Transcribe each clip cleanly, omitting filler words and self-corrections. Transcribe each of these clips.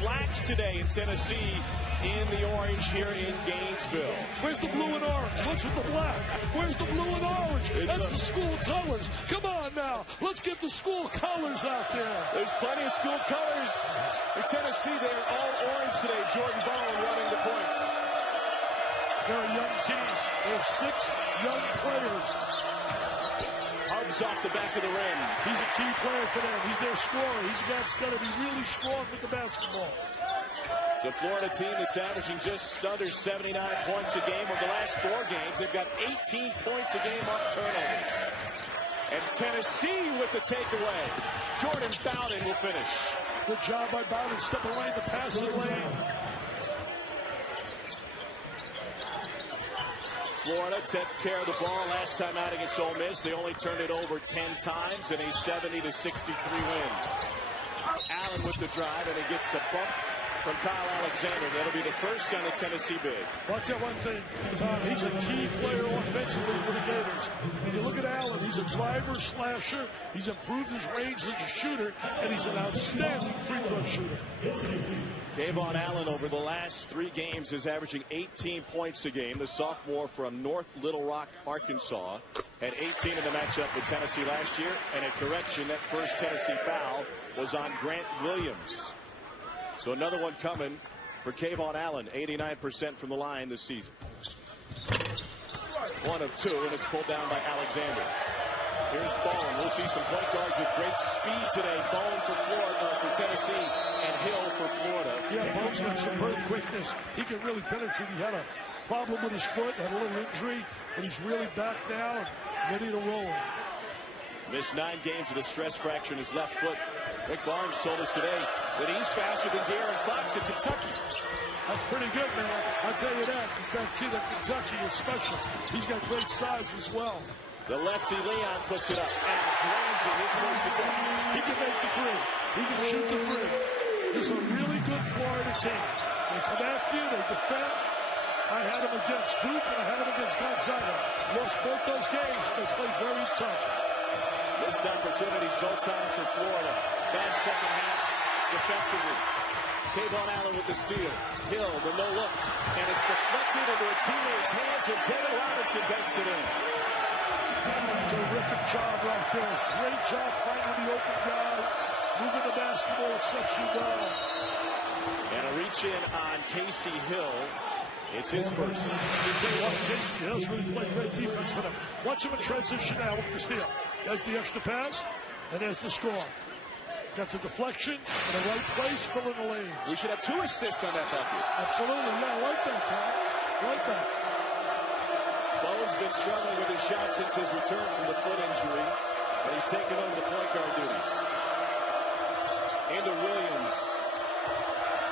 blacks today in Tennessee in the orange here in Gainesville. Where's the blue and orange? What's with the black? Where's the blue and orange? That's the school colors. Come on now. Let's get the school colors out there. There's plenty of school colors in Tennessee. They're all orange today. Jordan Bowen running the point. They're a young team. They have 6 young players. Hubs off the back of the rim. He's a key player for them. He's their scorer. He's a guy that's got to be really strong with the basketball. It's a Florida team that's averaging just under 79 points a game. Over the last 4 games, they've got 18 points a game on turnovers. And Tennessee with the takeaway. Jordan Bowden will finish. Good job by Bowden, stepping away in the passing lane. Florida took care of the ball last time out against Ole Miss. They only turned it over 10 times in a 70-63 win. Allen with the drive, and he gets a bump from Kyle Alexander. That'll be the first on the Tennessee bid. I'll tell you one thing, Tom, he's a key player offensively for the Gators. When you look at Allen, he's a driver, slasher. He's improved his range as a shooter, and he's an outstanding free throw shooter. Kayvon Allen over the last 3 games is averaging 18 points a game. The sophomore from North Little Rock, Arkansas, had 18 in the matchup with Tennessee last year. And a correction, that first Tennessee foul was on Grant Williams. So another one coming for Kayvon Allen, 89% from the line this season. 1 of 2, and it's pulled down by Alexander. Here's Bowen. We'll see some point guards with great speed today. Bowen for Florida, for Tennessee, and Hill for Florida. Yeah, Bowen's got superb quickness. He can really penetrate. He had a problem with his foot, had a little injury, but he's really back now and ready to roll. Missed 9 games with a stress fracture in his left foot. Rick Barnes told us today that he's faster than De'Aaron Fox in Kentucky. That's pretty good, man. I'll tell you that. Because that kid at Kentucky is special. He's got great size as well. The lefty Leon puts it up and drains it. His first attempt. He can make the 3. He can shoot the 3. It's a really good Florida team. They come after you. They defend. I had him against Duke and I had him against Gonzaga. Lost both those games. They play very tough. Missed opportunities both times for Florida. Bad second half defensively. Kayvon Allen with the steal. Hill, the no look. And it's deflected into a teammate's hands, and David Robinson banks it in. Terrific job right there. Great job finding the open guy. Moving the basketball exceptionally well. And a reach in on Casey Hill. It's his first. Casey Hill's really played great defense for them. Watch him in transition now with the steal. There's the extra pass, and there's the score. Got the deflection in the right place, filling the lane. We should have 2 assists on that bucket. Absolutely, yeah, I like that, Tom. I like that. Bowen's been struggling with his shot since his return from the foot injury, and he's taken over the point guard duties. Into Williams.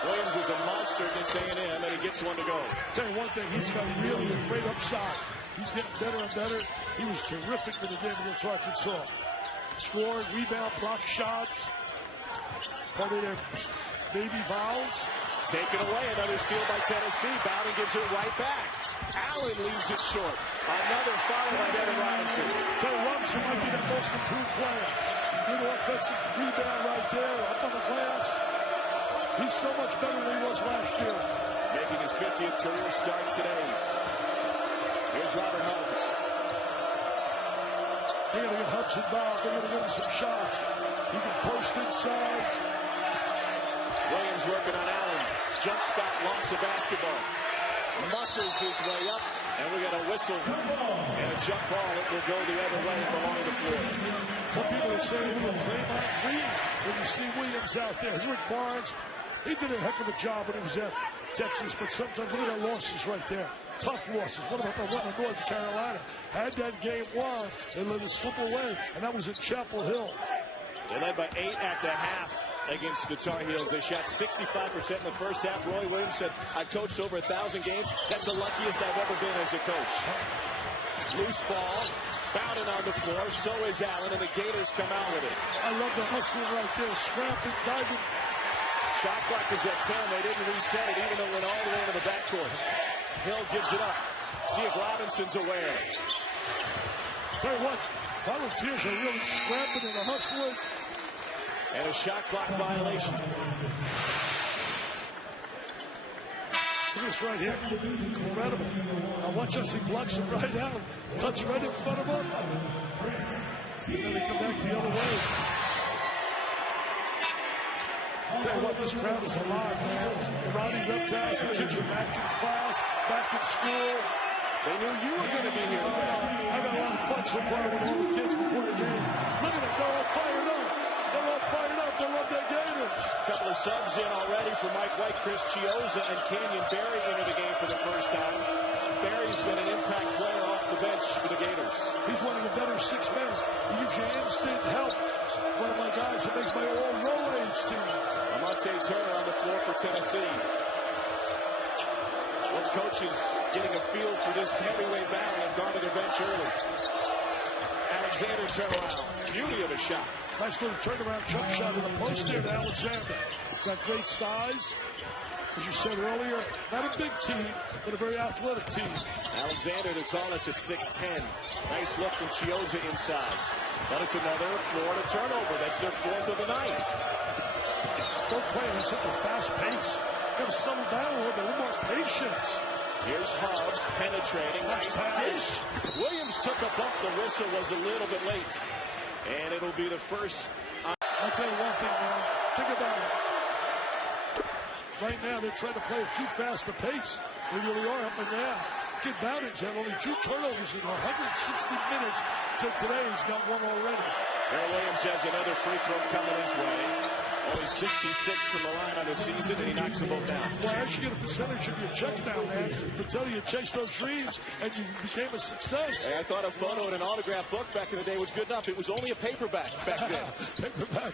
Williams is a monster against A&M, and he gets one to go. Tell you one thing, he's got really a great upside. He's getting better and better. He was terrific in the game against Arkansas. Scored, rebound, block shots. Part of their baby vowels. Taken away, another steal by Tennessee. Bowden gives it right back. Allen leaves it short. Another foul by David Robinson. David Robinson might be the most improved player. Good offensive rebound right there, up on the glass. He's so much better than he was last year. Making his 50th career start today. Here's Robert Hubbs. They're going to get Hubbs involved. They're going to give him some shots. He can post inside. Williams working on Allen. Jump stop, loss of basketball. Muscles his way up, and we got a whistle and a jump ball that will go the other way and belong to Florida. Some people are saying we will Draymond Green when you see Williams out there. Rick Barnes, he did a heck of a job when he was at Texas, but sometimes look at the losses right there. Tough losses. What about the one in North Carolina? Had that game won, they let it slip away, and that was at Chapel Hill. They led by 8 at the half against the Tar Heels. They shot 65% in the first half. Roy Williams said, I coached over 1,000 games. That's the luckiest I've ever been as a coach. Loose ball. Bowden on the floor. So is Allen, and the Gators come out with it. I love the hustling right there. Scrapping, diving. Shot clock is at 10. They didn't reset it, even though it went all the way into the backcourt. Hill gives it up. See if Robinson's aware. Tell you what, Volunteers are really scrapping and hustling. And a shot clock violation. this right here. Incredible. Now watch us. He blocks him right out. Cuts right in front of him. And then they come back the other way. I'll tell you what, this crowd is alive, man. The Rowdy Reptiles, the kids are back in class, back in school. They knew you were going to be here. I've had a lot of fun so far with all the kids before the game. Look at them. They're all fired up. They're all fired up. They love their Gators. A couple of subs in already for Mike White, Chris Chiozza, and Canyon Barry into the game for the first time. Barry's been an impact player off the bench for the Gators. He's one of the better 6 men. He gives you instant help. One of my guys that makes my all-roll age team. Amante Turner on the floor for Tennessee. Both coaches getting a feel for this heavyweight battle and gone to their bench early. Alexander turnaround. Beauty of a shot. Nice little turnaround jump shot in the post there to Alexander. He's got great size. As you said earlier, not a big team, but a very athletic team. Alexander, the tallest at 6'10". Nice look from Chiozza inside. But it's another Florida turnover. That's their 4th of the night. Don't play at such a fast pace. Got to settle down a little bit, a little more patience. Here's Hobbs penetrating. Nice dish. Williams took a bump. The whistle was a little bit late. And it'll be the first. I'll tell you one thing, man. Think about it. Right now, they're trying to play at too fast a pace. They really are up and down. Kid Bowden's had only 2 turnovers in 160 minutes. Till today, he's got 1 already. Earl Williams has another free throw coming his way. Only 66 from the line on the season, and he knocks them both down. Well, I should get a percentage of your check now, man, for telling you to chase those dreams, and you became a success. Hey, I thought a photo in an autograph book back in the day was good enough. It was only a paperback back then. Paperback.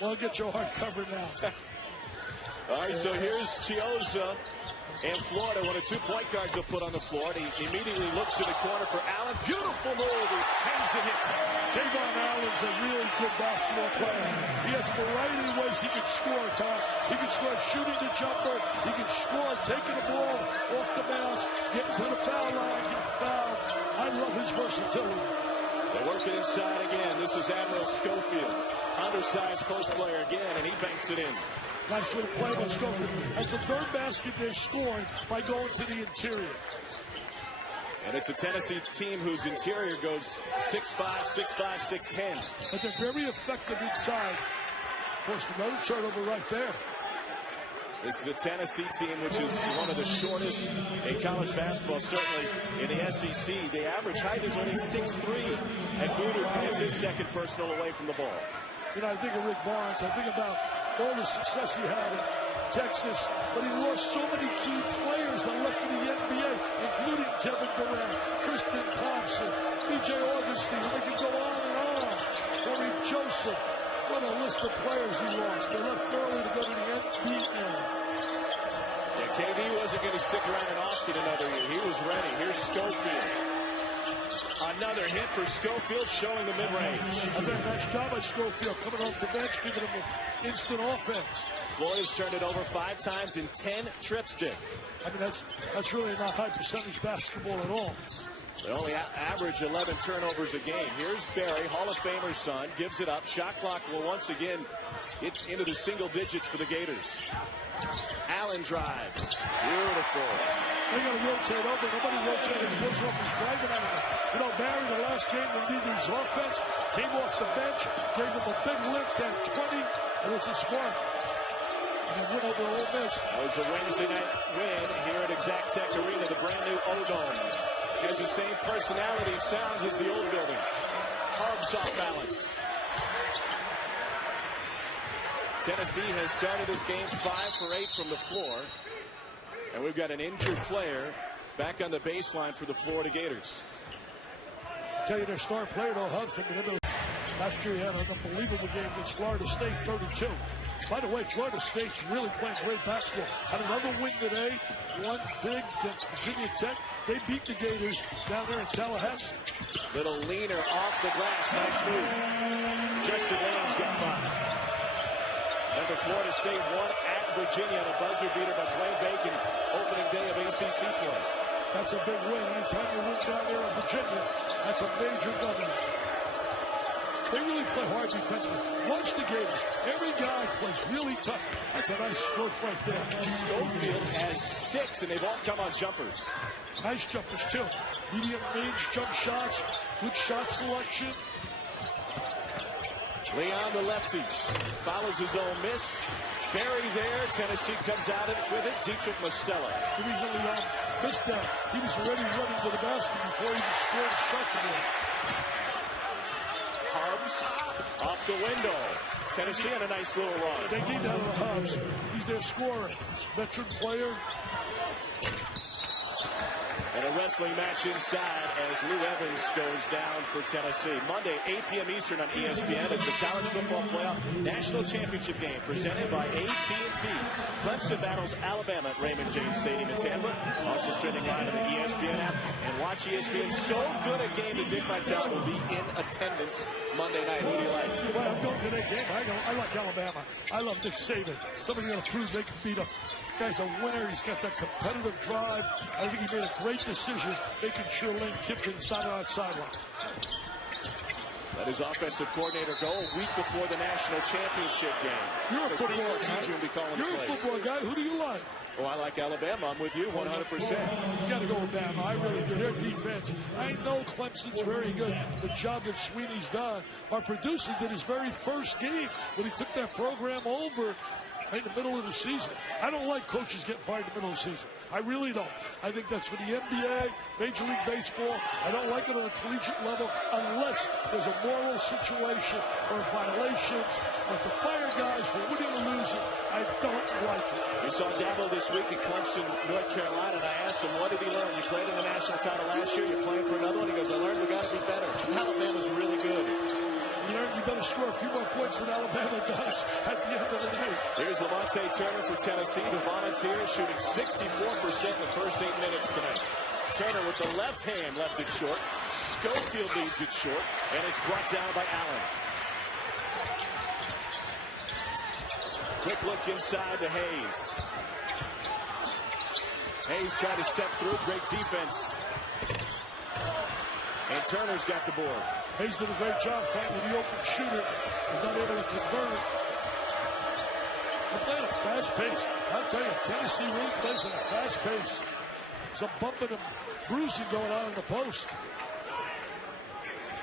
Well, get your hardcover now. All right, so here's Chiozza and Florida, one of 2 point guards will put on the floor. And he immediately looks in the corner for Allen. Beautiful move. He hangs and hits. Javon Allen's a really good basketball player. He has a variety of ways he can score, Tom. He can score shooting the jumper. He can score taking the ball off the bounce, getting to the foul line, getting fouled. I love his versatility. They're working inside again. This is Admiral Schofield. Undersized post player again, and he banks it in. Nice little play by Schofield. That's the 3rd basket they scored by going to the interior. And it's a Tennessee team whose interior goes 6'5", 6'5", 6'10". But they're very effective inside. Forced another turnover right there. This is a Tennessee team which is one of the shortest in college basketball, certainly in the SEC. The average height is only 6'3", and Booter gets his 2nd personal away from the ball. You know, I think of Rick Barnes. I think about all the success he had in Texas, but he lost so many key players that left for the NBA, including Kevin Durant, Tristan Thompson, B.J. Augustine. They could go on and on. Larry Joseph. What a list of players he lost. They left early to go to the NBA. Yeah, KD wasn't going to stick around in Austin another year. He was ready. Here's Schofield. Another hit for Schofield, showing the mid-range. I'll tell you, nice job by Schofield coming off the bench, giving him an instant offense. Florida's turned it over 5 times in 10 trips, Dick. I mean, that's really not high percentage basketball at all. They only average 11 turnovers a game. Here's Barry, Hall of Famer's son, gives it up. Shot clock will once again get into the single digits for the Gators. Allen drives. Beautiful. They're going to rotate over. Nobody rotated. He goes off his driving at him. You know, Barry, the last game they needed his offense, came off the bench, gave him a big lift at 20. It was a spark. And they went over Ole Miss. That was a Wednesday night win here at Exact Tech Arena, the brand new O-Dome. Has the same personality and sounds as the old building. Hobbs off balance. Tennessee has started this game 5 for 8 from the floor. And we've got an injured player back on the baseline for the Florida Gators. I'll tell you, their star player, though, Hubston, last year he had an unbelievable game against Florida State, 32. By the way, Florida State's really playing great basketball. Had another win today, one big against Virginia Tech. They beat the Gators down there in Tallahassee. Little leaner off the glass, nice move. Justin Lamb's got 5. Remember, Florida State won at Virginia on a buzzer beater by Dwayne Bacon, opening day of ACC play. That's a big win. Anytime you win down there in Virginia, that's a major W. They really play hard defensively. Watch the Gators. Every guy plays really tough. That's a nice stroke right there. Schofield has 6, and they've all come on jumpers. Nice jumpers, too. Medium range jump shots. Good shot selection. Leon, the lefty, follows his own miss. Barry there. Tennessee comes out with it. Dietrich Mostella. The reason Leon missed that, he was already running to the basket before he even scored a shot to him. Hubs off the window. Tennessee on a nice little run. They need that out of Hubs. He's their scorer. Veteran player. And a wrestling match inside as Lou Evans goes down for Tennessee. Monday, 8 p.m. Eastern on ESPN. It's the College Football Playoff National Championship game presented by AT&T. Clemson battles Alabama at Raymond James Stadium in Tampa. Also streaming live on the ESPN app. And watch ESPN. So good a game that Dick Vitale will be in attendance Monday night. Who do you like? Well, I'm going to that game. I like Alabama. I love Nick Saban. Somebody's going to prove they can beat him. Guy's a winner. He's got that competitive drive. I think he made a great decision making sure Lane Kiffin's not on that sideline. Let his offensive coordinator go a week before the national championship game. You're a football guy. You're a football guy. Who do you like? Oh, I like Alabama. I'm with you 100%. You got to go with Bama. I really do. Their defense. I know Clemson's very good. The job that Sweeney's done. Our producer did his very first game when he took that program over right in the middle of the season. I don't like coaches getting fired in the middle of the season. I really don't. I think that's for the NBA, Major League Baseball. I don't like it on a collegiate level unless there's a moral situation or violations. But to fire guys for winning or losing, I don't like it. We saw Dabo this week at Clemson, North Carolina, and I asked him, what did he learn? You played in the national title last year. You're playing for another one. He goes, I learned we got to be better. Alabama's really good. You learned you better score a few more points than Alabama does at the end of the day. Here's Lamonte Turner for Tennessee. The Volunteers shooting 64% in the first 8 minutes tonight. Turner with the left hand left it short. Schofield leads it short, and it's brought down by Allen. Quick look inside to Hayes. Hayes tried to step through. Great defense. And Turner's got the board. Hayes did a great job finding the open shooter. He's not able to convert it. They're playing at a fast pace. I'll tell you, Tennessee really plays at a fast pace. Some bumping and bruising going on in the post.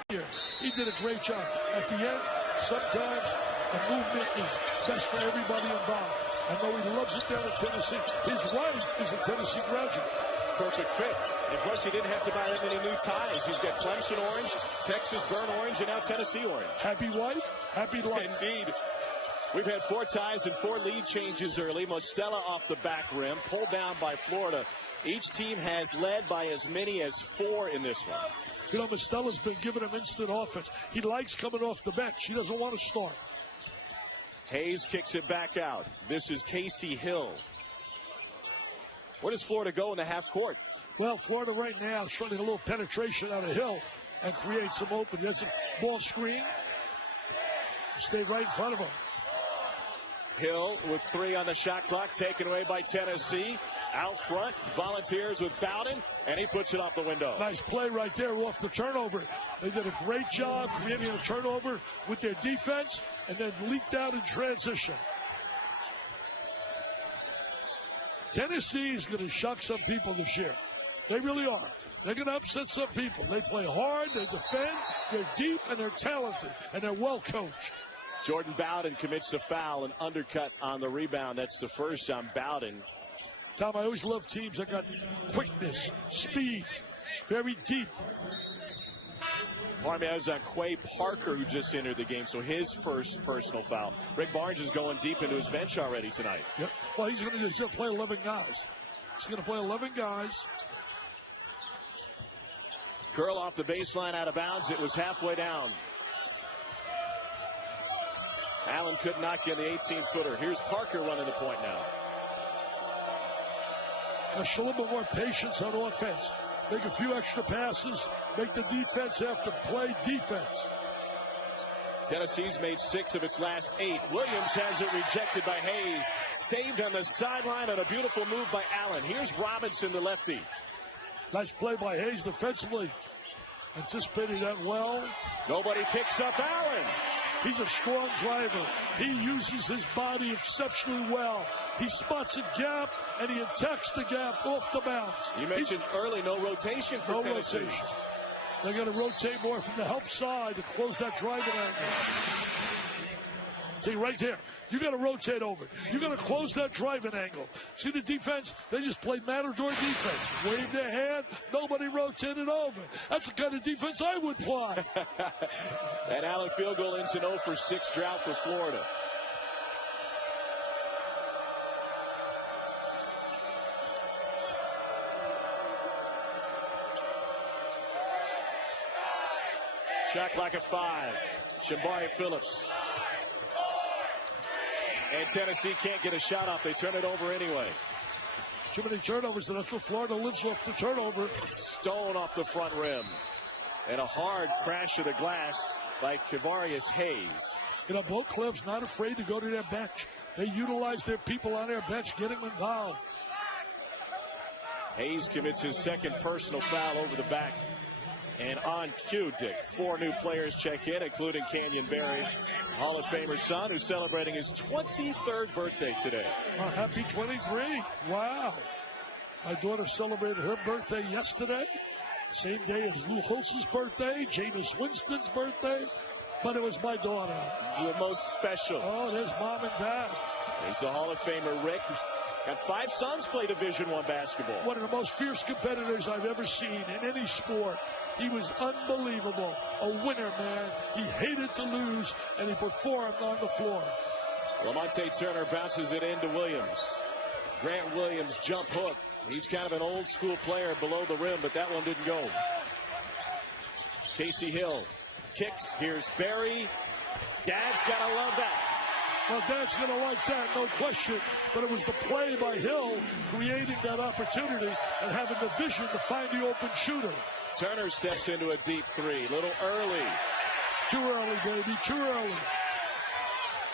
He did a great job. At the end, sometimes a movement is best for everybody involved. I know he loves it down in Tennessee. His wife is a Tennessee graduate. Perfect fit. And plus, he didn't have to buy that many new ties. He's got Clemson orange, Texas burnt orange, and now Tennessee orange. Happy wife, happy life. Indeed. We've had 4 ties and 4 lead changes early. Mostella off the back rim, pulled down by Florida. Each team has led by as many as 4 in this one. You know, Mostella's been giving him instant offense. He likes coming off the bench. He doesn't want to start. Hayes kicks it back out. This is Casey Hill. Where does Florida go in the half court? Well, Florida right now is running a little penetration out of Hill and create some open. There's a ball screen. Stay right in front of him. Hill with 3 on the shot clock, taken away by Tennessee. Out front, Volunteers with Bowden, and he puts it off the window. Nice play right there off the turnover. They did a great job creating a turnover with their defense and then leaked out in transition. Tennessee is going to shock some people this year. They really are. They're going to upset some people. They play hard, they defend, they're deep, and they're talented, and they're well coached. Jordan Bowden commits a foul and undercut on the rebound. That's the first on Bowden. Tom, I always love teams that got quickness, speed, very deep. Parmea's on Quay Parker, who just entered the game, so his first personal foul. Rick Barnes is going deep into his bench already tonight. Yep. Well, he's going to play 11 guys. He's going to play 11 guys. Curl off the baseline out of bounds. It was halfway down. Allen could knock in the 18-footer. Here's Parker running the point now. Show a little bit more patience on offense. Make a few extra passes. Make the defense have to play defense. Tennessee's made 6 of its last 8. Williams has it rejected by Hayes. Saved on the sideline on a beautiful move by Allen. Here's Robinson, the lefty. Nice play by Hayes defensively. Anticipated that well. Nobody picks up Allen. He's a strong driver. He uses his body exceptionally well. He spots a gap, and he attacks the gap off the bounce. You mentioned early no rotation for Tennessee. Rotation. They're going to rotate more from the help side to close that driving angle. See, right there. You got to rotate over. You got to close that driving angle. See the defense? They just played matador defense. Waved their hand. Nobody rotated over. That's the kind of defense I would play. That Allen field goal ends an 0 for 6 drought for Florida. Shot clock at 5. Shambari Phillips. And Tennessee can't get a shot off. They turn it over anyway. Too many turnovers, and that's what Florida lives off the turnover. Stone off the front rim. And a hard crash of the glass by Kavarius Hayes. You know, both clubs not afraid to go to their bench. They utilize their people on their bench, get them involved. Hayes commits his second personal foul over the back. And on cue, Dick, 4 new players check in, including Canyon Barry, Hall of Famer's son, who's celebrating his 23rd birthday today. Oh, happy 23. Wow. My daughter celebrated her birthday yesterday. Same day as Lou Holtz's birthday, Jameis Winston's birthday. But it was my daughter. The most special. Oh, there's mom and dad. He's the Hall of Famer, Rick. Got 5 sons play Division I basketball. One of the most fierce competitors I've ever seen in any sport. He was unbelievable. A winner, man. He hated to lose, and he performed on the floor. Lamonte Turner bounces it into Williams. Grant Williams jump hook. He's kind of an old school player below the rim, but that one didn't go. Casey Hill kicks. Here's Barry. Dad's got to love that. Well, Dad's going to like that, no question. But it was the play by Hill creating that opportunity and having the vision to find the open shooter. Turner steps into a deep 3. Little early. Too early, baby. Too early.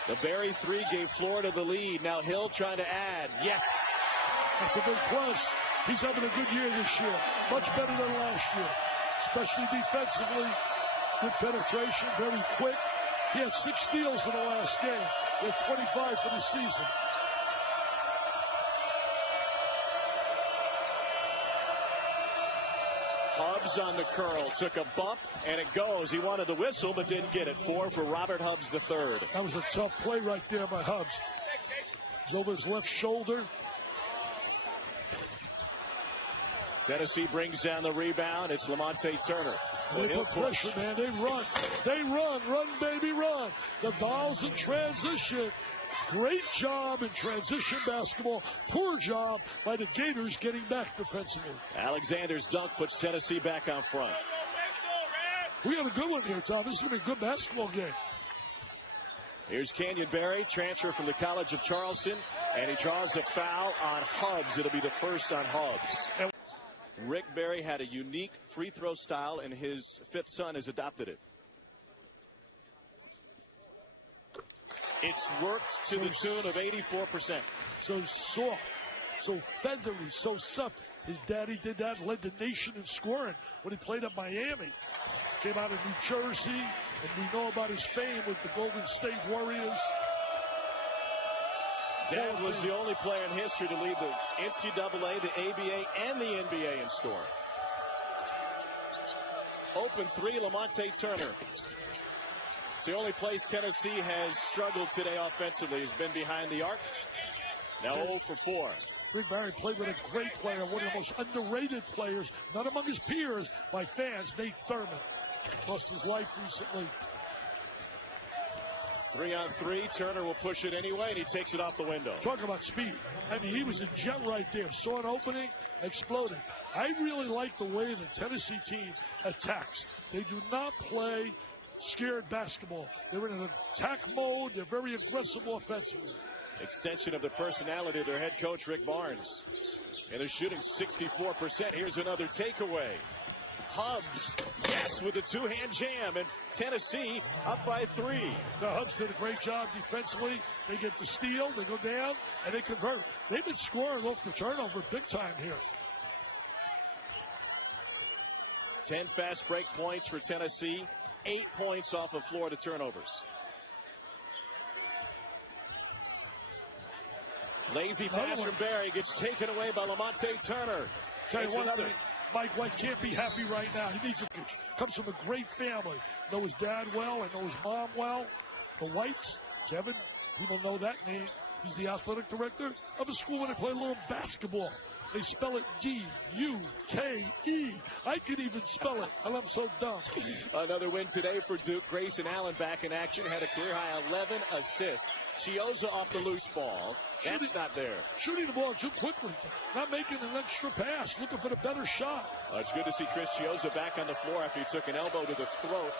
The Barry 3 gave Florida the lead. Now Hill trying to add. Yes. That's a big plus. He's having a good year this year. Much better than last year. Especially defensively. Good penetration. Very quick. He had 6 steals in the last game. He had 25 for the season. Hubbs on the curl, took a bump, and it goes. He wanted the whistle, but didn't get it. 4 for Robert Hubbs III. That was a tough play right there by Hubbs. He's over his left shoulder. Tennessee brings down the rebound. It's Lamonte Turner. They put pressure, man. They run. They run. Run, baby, run. The Vols in transition. Great job in transition basketball. Poor job by the Gators getting back defensively. Alexander's dunk puts Tennessee back on front. We got a good one here, Tom. This is going to be a good basketball game. Here's Canyon Barry, transfer from the College of Charleston, and he draws a foul on Hubbs. It'll be the first on Hubbs. Rick Barry had a unique free throw style, and his 5th son has adopted it. It's worked to the tune of 84%. So soft, so feathery, so soft. His daddy did that, led the nation in scoring when he played at Miami. Came out of New Jersey, and we know about his fame with the Golden State Warriors. Dad was the only player in history to lead the NCAA, the ABA, and the NBA in scoring. Open 3, Lamonte Turner. It's the only place Tennessee has struggled today offensively, has been behind the arc. Now 0 for 4. Rick Barry played with a great player, one of the most underrated players, not among his peers, by fans, Nate Thurman. Lost his life recently. 3 on 3, Turner will push it anyway, and he takes it off the window. Talk about speed. I mean, he was a jet right there. Saw an opening, exploded. I really like the way the Tennessee team attacks. They do not play scared basketball. They're in an attack mode. They're very aggressive offensively. Extension of the personality of their head coach, Rick Barnes. And they're shooting 64%. Here's another takeaway. Hubbs, yes, with a 2-hand jam, and Tennessee up by 3. The Hubbs did a great job defensively. They get the steal, they go down, and they convert. They've been scoring off the turnover big time here. 10 fast break points for Tennessee. 8 points off of Florida turnovers. Lazy pass from Barry gets taken away by Lamonte Turner. Tell you one thing, Mike White can't be happy right now. He needs a coach. Comes from a great family. Know his dad well. I know his mom well. The Whites, Kevin, people know that name. He's the athletic director of a school where they play a little basketball. They spell it G-U-K-E. I can even spell it, and I'm so dumb. Another win today for Duke. Grayson Allen back in action. Had a career-high 11 assists. Chioza off the loose ball. That's not there. Shooting the ball too quickly. Not making an extra pass. Looking for the better shot. It's good to see Chris Chioza back on the floor after he took an elbow to the throat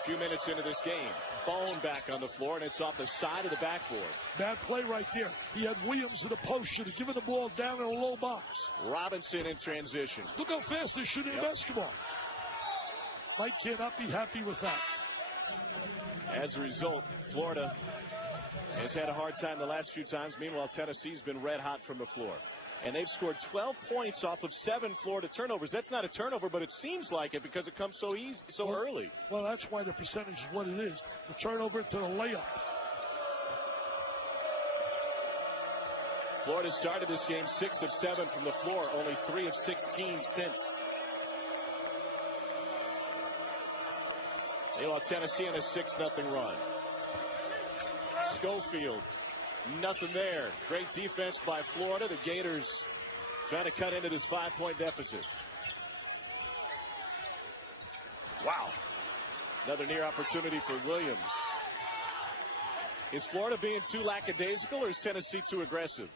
a few minutes into this game. Bone back on the floor, and it's off the side of the backboard. Bad play right there. He had Williams in the post. Should have given the ball down in a low box. Robinson in transition. Look how fast they're shooting basketball. Mike cannot be happy with that. As a result, Florida has had a hard time the last few times. Meanwhile, Tennessee's been red hot from the floor. And they've scored 12 points off of 7 Florida turnovers. That's not a turnover, but it seems like it because it comes so early. Well, that's why the percentage is what it is. The turnover to the layup. Florida started this game 6 of 7 from the floor, only 3 of 16 since. Meanwhile, Tennessee on a 6-0 run. Schofield, nothing there. Great defense by Florida. The Gators trying to cut into this 5-point deficit. Wow. Another near opportunity for Williams. Is Florida being too lackadaisical, or is Tennessee too aggressive?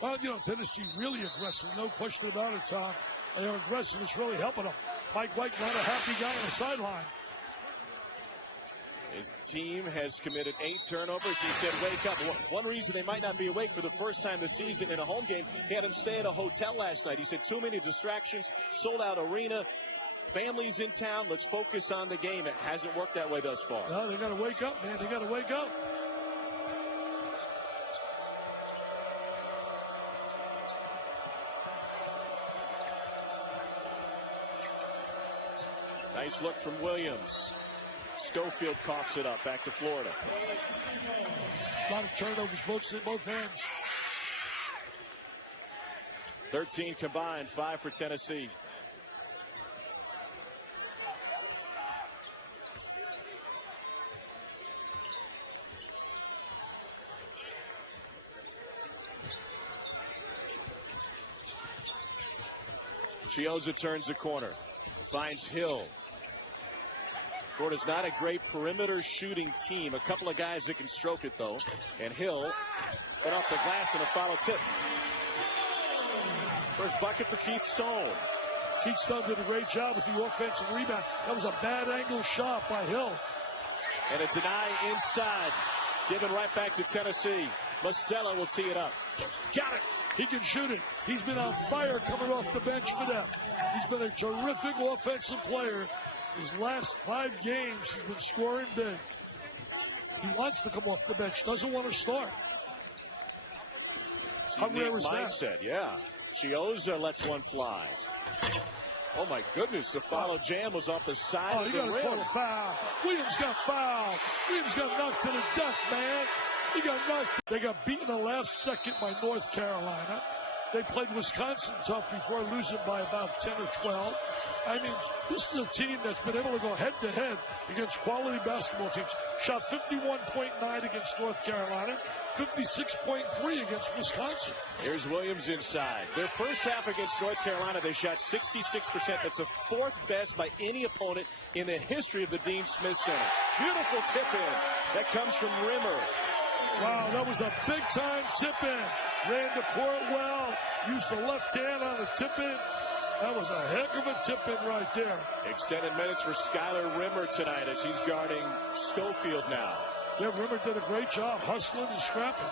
Well, Tennessee really aggressive. No question about it, Tom. They're aggressive. It's really helping them. Mike White, not a happy guy on the sideline. His team has committed 8 turnovers. He said, wake up. One reason they might not be awake for the first time this season in a home game, he had them stay at a hotel last night. He said, too many distractions, sold-out arena, families in town. Let's focus on the game. It hasn't worked that way thus far. No, they got to wake up, man. They got to wake up. Nice look from Williams. Schofield coughs it up. Back to Florida. A lot of turnovers, both ends. 13 combined, 5 for Tennessee. Chioza turns the corner. Finds Hill. Florida's not a great perimeter shooting team. A couple of guys that can stroke it, though. And Hill went off the glass and a foul tip. First bucket for Keith Stone. Keith Stone did a great job with the offensive rebound. That was a bad angle shot by Hill. And a deny inside. Given right back to Tennessee. Mostella will tee it up. Got it. He can shoot it. He's been on fire coming off the bench for them. He's been a terrific offensive player. His last 5 games, he's been scoring big. He wants to come off the bench, doesn't want to start. How rare is that? Yeah. Chioza lets one fly. Oh, my goodness. The follow jam was off the side of the rim. You got to call a foul. Williams got fouled. Williams got knocked to the death, man. He got knocked. They got beaten the last second by North Carolina. They played Wisconsin tough before losing by about 10 or 12. I mean, this is a team that's been able to go head-to-head against quality basketball teams. Shot 51.9 against North Carolina, 56.3 against Wisconsin. Here's Williams inside. Their first half against North Carolina, they shot 66%. That's the 4th best by any opponent in the history of the Dean Smith Center. Beautiful tip-in that comes from Rimmer. Wow, that was a big-time tip-in. Ran the court well, used the left hand on the tip-in. That was a heck of a tip-in right there. Extended minutes for Skylar Rimmer tonight as he's guarding Schofield now. Yeah, Rimmer did a great job hustling and scrapping.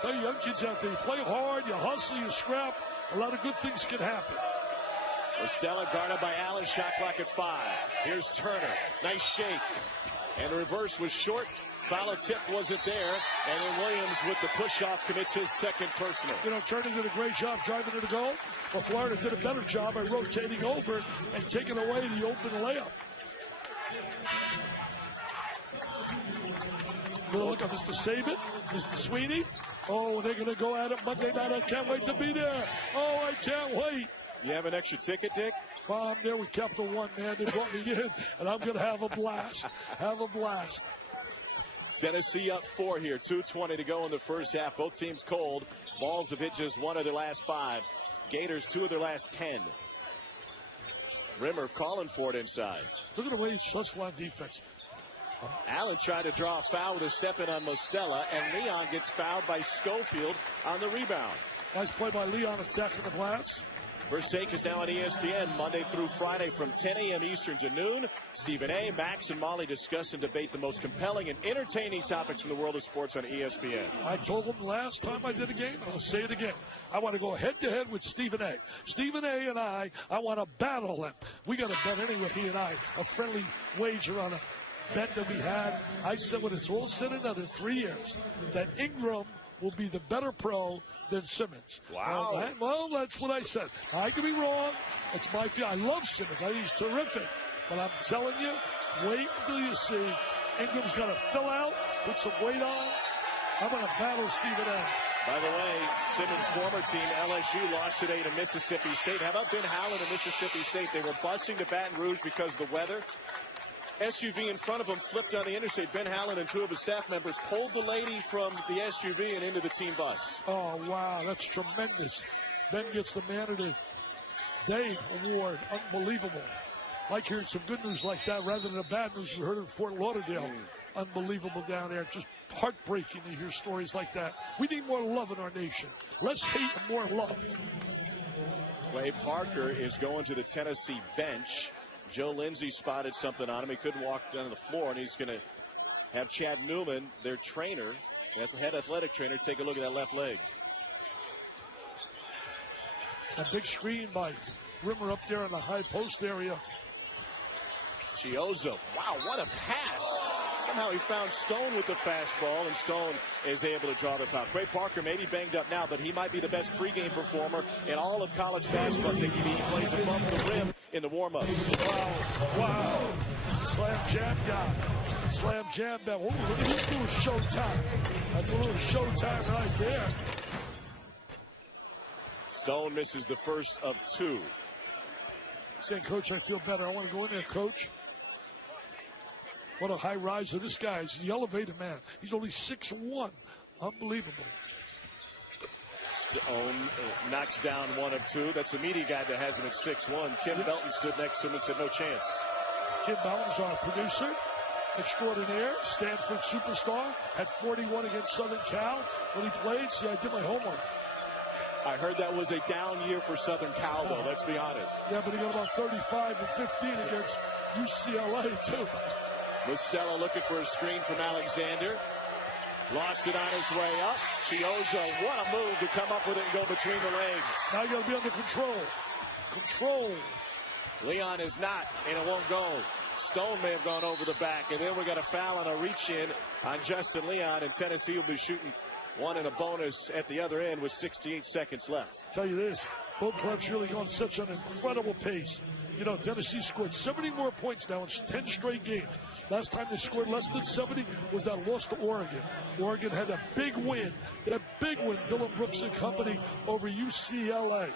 Tell you young kids out there, you play hard, you hustle, you scrap. A lot of good things can happen. Mostella guarded by Allen, shot clock at 5. Here's Turner. Nice shake. And the reverse was short. Foul tip wasn't there, and then Williams with the push-off commits his second personal. You know, Turner did a great job driving to the goal, but Florida did a better job by rotating over and taking away the open layup. Look at Mr. Saban, Mr. Sweeney. Oh, they're going to go at it Monday night. I can't wait to be there. Oh, I can't wait. You have an extra ticket, Dick? Well, I'm there with Capital One, man. They brought me in, and I'm going to have a blast. Have a blast. Tennessee up 4 here. 2:20 to go in the first half. Both teams cold. Vols have hit just 1 of their last 5. Gators 2 of their last 10. Rimmer calling for it inside. Look at the way he's touched line defense. Allen tried to draw a foul with a step in on Mostella, and Leon gets fouled by Schofield on the rebound. Nice play by Leon attacking the glass. First Take is now on ESPN Monday through Friday from 10 a.m. Eastern to noon. Stephen A., Max, and Molly discuss and debate the most compelling and entertaining topics from the world of sports on ESPN. I told them last time I did a game, I'll say it again. I want to go head-to-head with Stephen A. Stephen A. and I want to battle him. We got a bet anyway, he and I, a friendly wager on a bet that we had. I said when it's all said and done in 3 years, that Ingram will be the better pro than Simmons. Wow. Well, that's what I said. I could be wrong. It's my feel. I love Simmons. I think he's terrific. But I'm telling you, wait until you see Ingram's going to fill out, put some weight on. I'm going to battle Stephen A. By the way, Simmons' former team, LSU, lost today to Mississippi State. How about Ben Howland and Mississippi State? They were busing to Baton Rouge because of the weather. SUV in front of them flipped on the interstate. Ben Howland and 2 of his staff members pulled the lady from the SUV and into the team bus. Oh, wow, that's tremendous. Ben gets the Man of the Day award. Unbelievable. Like hearing some good news like that rather than the bad news we heard in Fort Lauderdale. Unbelievable down there. Just heartbreaking to hear stories like that. We need more love in our nation. Less hate and more love. Clay Parker is going to the Tennessee bench. Joe Lindsay spotted something on him. He couldn't walk down to the floor, and he's going to have Chad Newman, their trainer, head athletic trainer, take a look at that left leg. A big screen by Rimmer up there in the high post area. Chiozo, wow, what a pass. Somehow he found Stone with the fastball, and Stone is able to draw the foul. Clay Parker may be banged up now, but he might be the best pregame performer in all of college basketball. I think he plays above the rim in the warm-ups. Wow. Slam jam guy. Slam jam guy. Oh, look at this little showtime. That's a little showtime right there. Stone misses the first of 2. Saying, Coach, I feel better. I want to go in there, Coach. What a high riser this guy is. He's the elevated man. He's only 6'1". Unbelievable. Stone knocks down 1 of 2. That's a meaty guy that has him at 6'1". Kim Belton stood next to him and said, no chance. Kim Belton is our producer extraordinaire, Stanford superstar, had 41 against Southern Cal when he played. See, I did my homework. I heard that was a down year for Southern Cal, though, let's be honest. Yeah, but he got about 35 and 15 against UCLA, too. Mostella looking for a screen from Alexander. Lost it on his way up. Chiozo, what a move to come up with it and go between the legs. Now you got to be under control. Control. Leon is not, and it won't go. Stone may have gone over the back, and then we got a foul on a reach-in on Justin Leon, and Tennessee will be shooting 1 and a bonus at the other end with 68 seconds left. Tell you this, both clubs really going at such an incredible pace. You know, Tennessee scored 70 more points now in 10 straight games. Last time they scored less than 70 was that loss to Oregon. Oregon had a big win. Dylan Brooks and company over UCLA.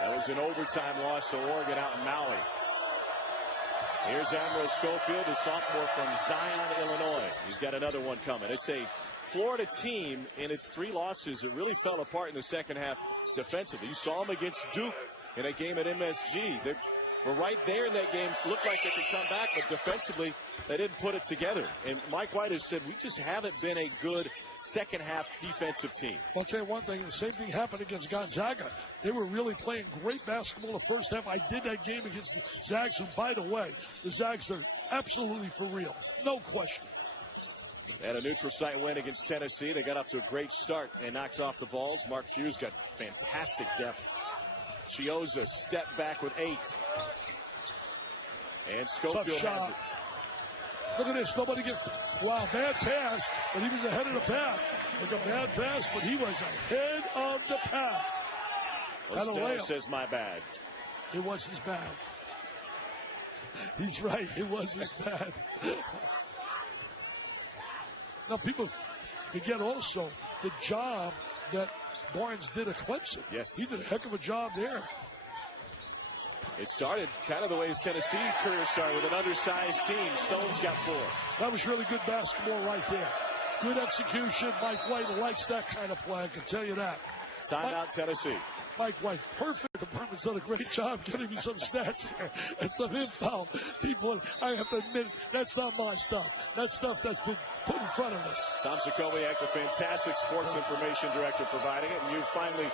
That was an overtime loss to Oregon out in Maui. Here's Admiral Schofield, a sophomore from Zion, Illinois. He's got another one coming. It's a Florida team in its 3 losses. It really fell apart in the second half defensively. You saw them against Duke in a game at MSG. They were right there in that game. Looked like they could come back, but defensively, they didn't put it together. And Mike White has said, we just haven't been a good second half defensive team. Well, I'll tell you one thing. The same thing happened against Gonzaga. They were really playing great basketball in the first half. I did that game against the Zags, who, by the way, the Zags are absolutely for real. No question. They had a neutral site win against Tennessee. They got up to a great start and knocked off the Vols. Mark Few's got fantastic depth. Chioza stepped back with 8. And Schofield has it. Look at this. Nobody get. Wow, bad pass, but he was ahead of the pack. It was a bad pass, but he was ahead of the pack. Ostella says, my bad. It was his bad. He's right. It was his bad. Now, people forget also the job that Barnes did at Clemson. Yes. He did a heck of a job there. It started kind of the way his Tennessee career started, with an undersized team. Stone's got 4. That was really good basketball right there. Good execution. Mike White likes that kind of play, I can tell you that. Timeout, Tennessee. Mike White, perfect. The department's done a great job getting me some stats here and some info. People, I have to admit, that's not my stuff. That's stuff that's been put in front of us. Tom Sokowiak, the fantastic sports information director, providing it, and you finally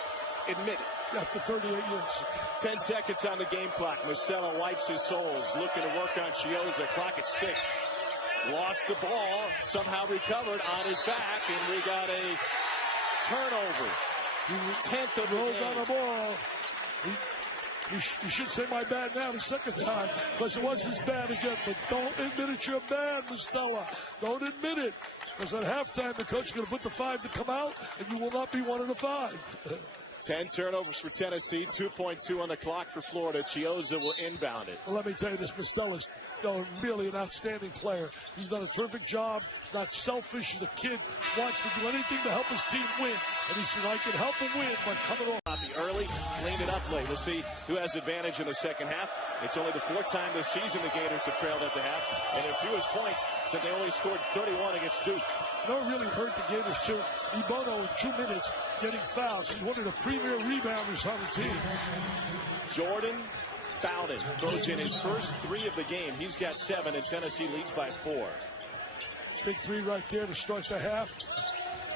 admit it. After 38 years. 10 seconds on the game clock. Mostella wipes his soles, looking to work on Chioza. Clock at 6. Lost the ball, somehow recovered on his back, and we got a turnover. 10th of the game. On the ball. He should say my bad now the second time, because it was his bad again. But don't admit it, you're bad, Mostella. Don't admit it. Because at halftime, the coach is going to put the 5 to come out, and you will not be one of the 5. 10 turnovers for Tennessee, 2.2 on the clock for Florida. Chioza will inbound it. Well, let me tell you this, Mostella's really an outstanding player. He's done a terrific job. He's not selfish. He's a kid, wants to do anything to help his team win. And he said, I can help him win by coming on. Early, cleaned it up late. We'll see who has advantage in the second half. It's only the 4th time this season the Gators have trailed at the half, and their fewest points since they only scored 31 against Duke. You know what really hurt the Gators, too? Ebono in 2 minutes getting fouls. He's one of the premier rebounders on the team. Jordan Bowden throws in his first 3 of the game. He's got 7, and Tennessee leads by 4. Big 3 right there to start the half.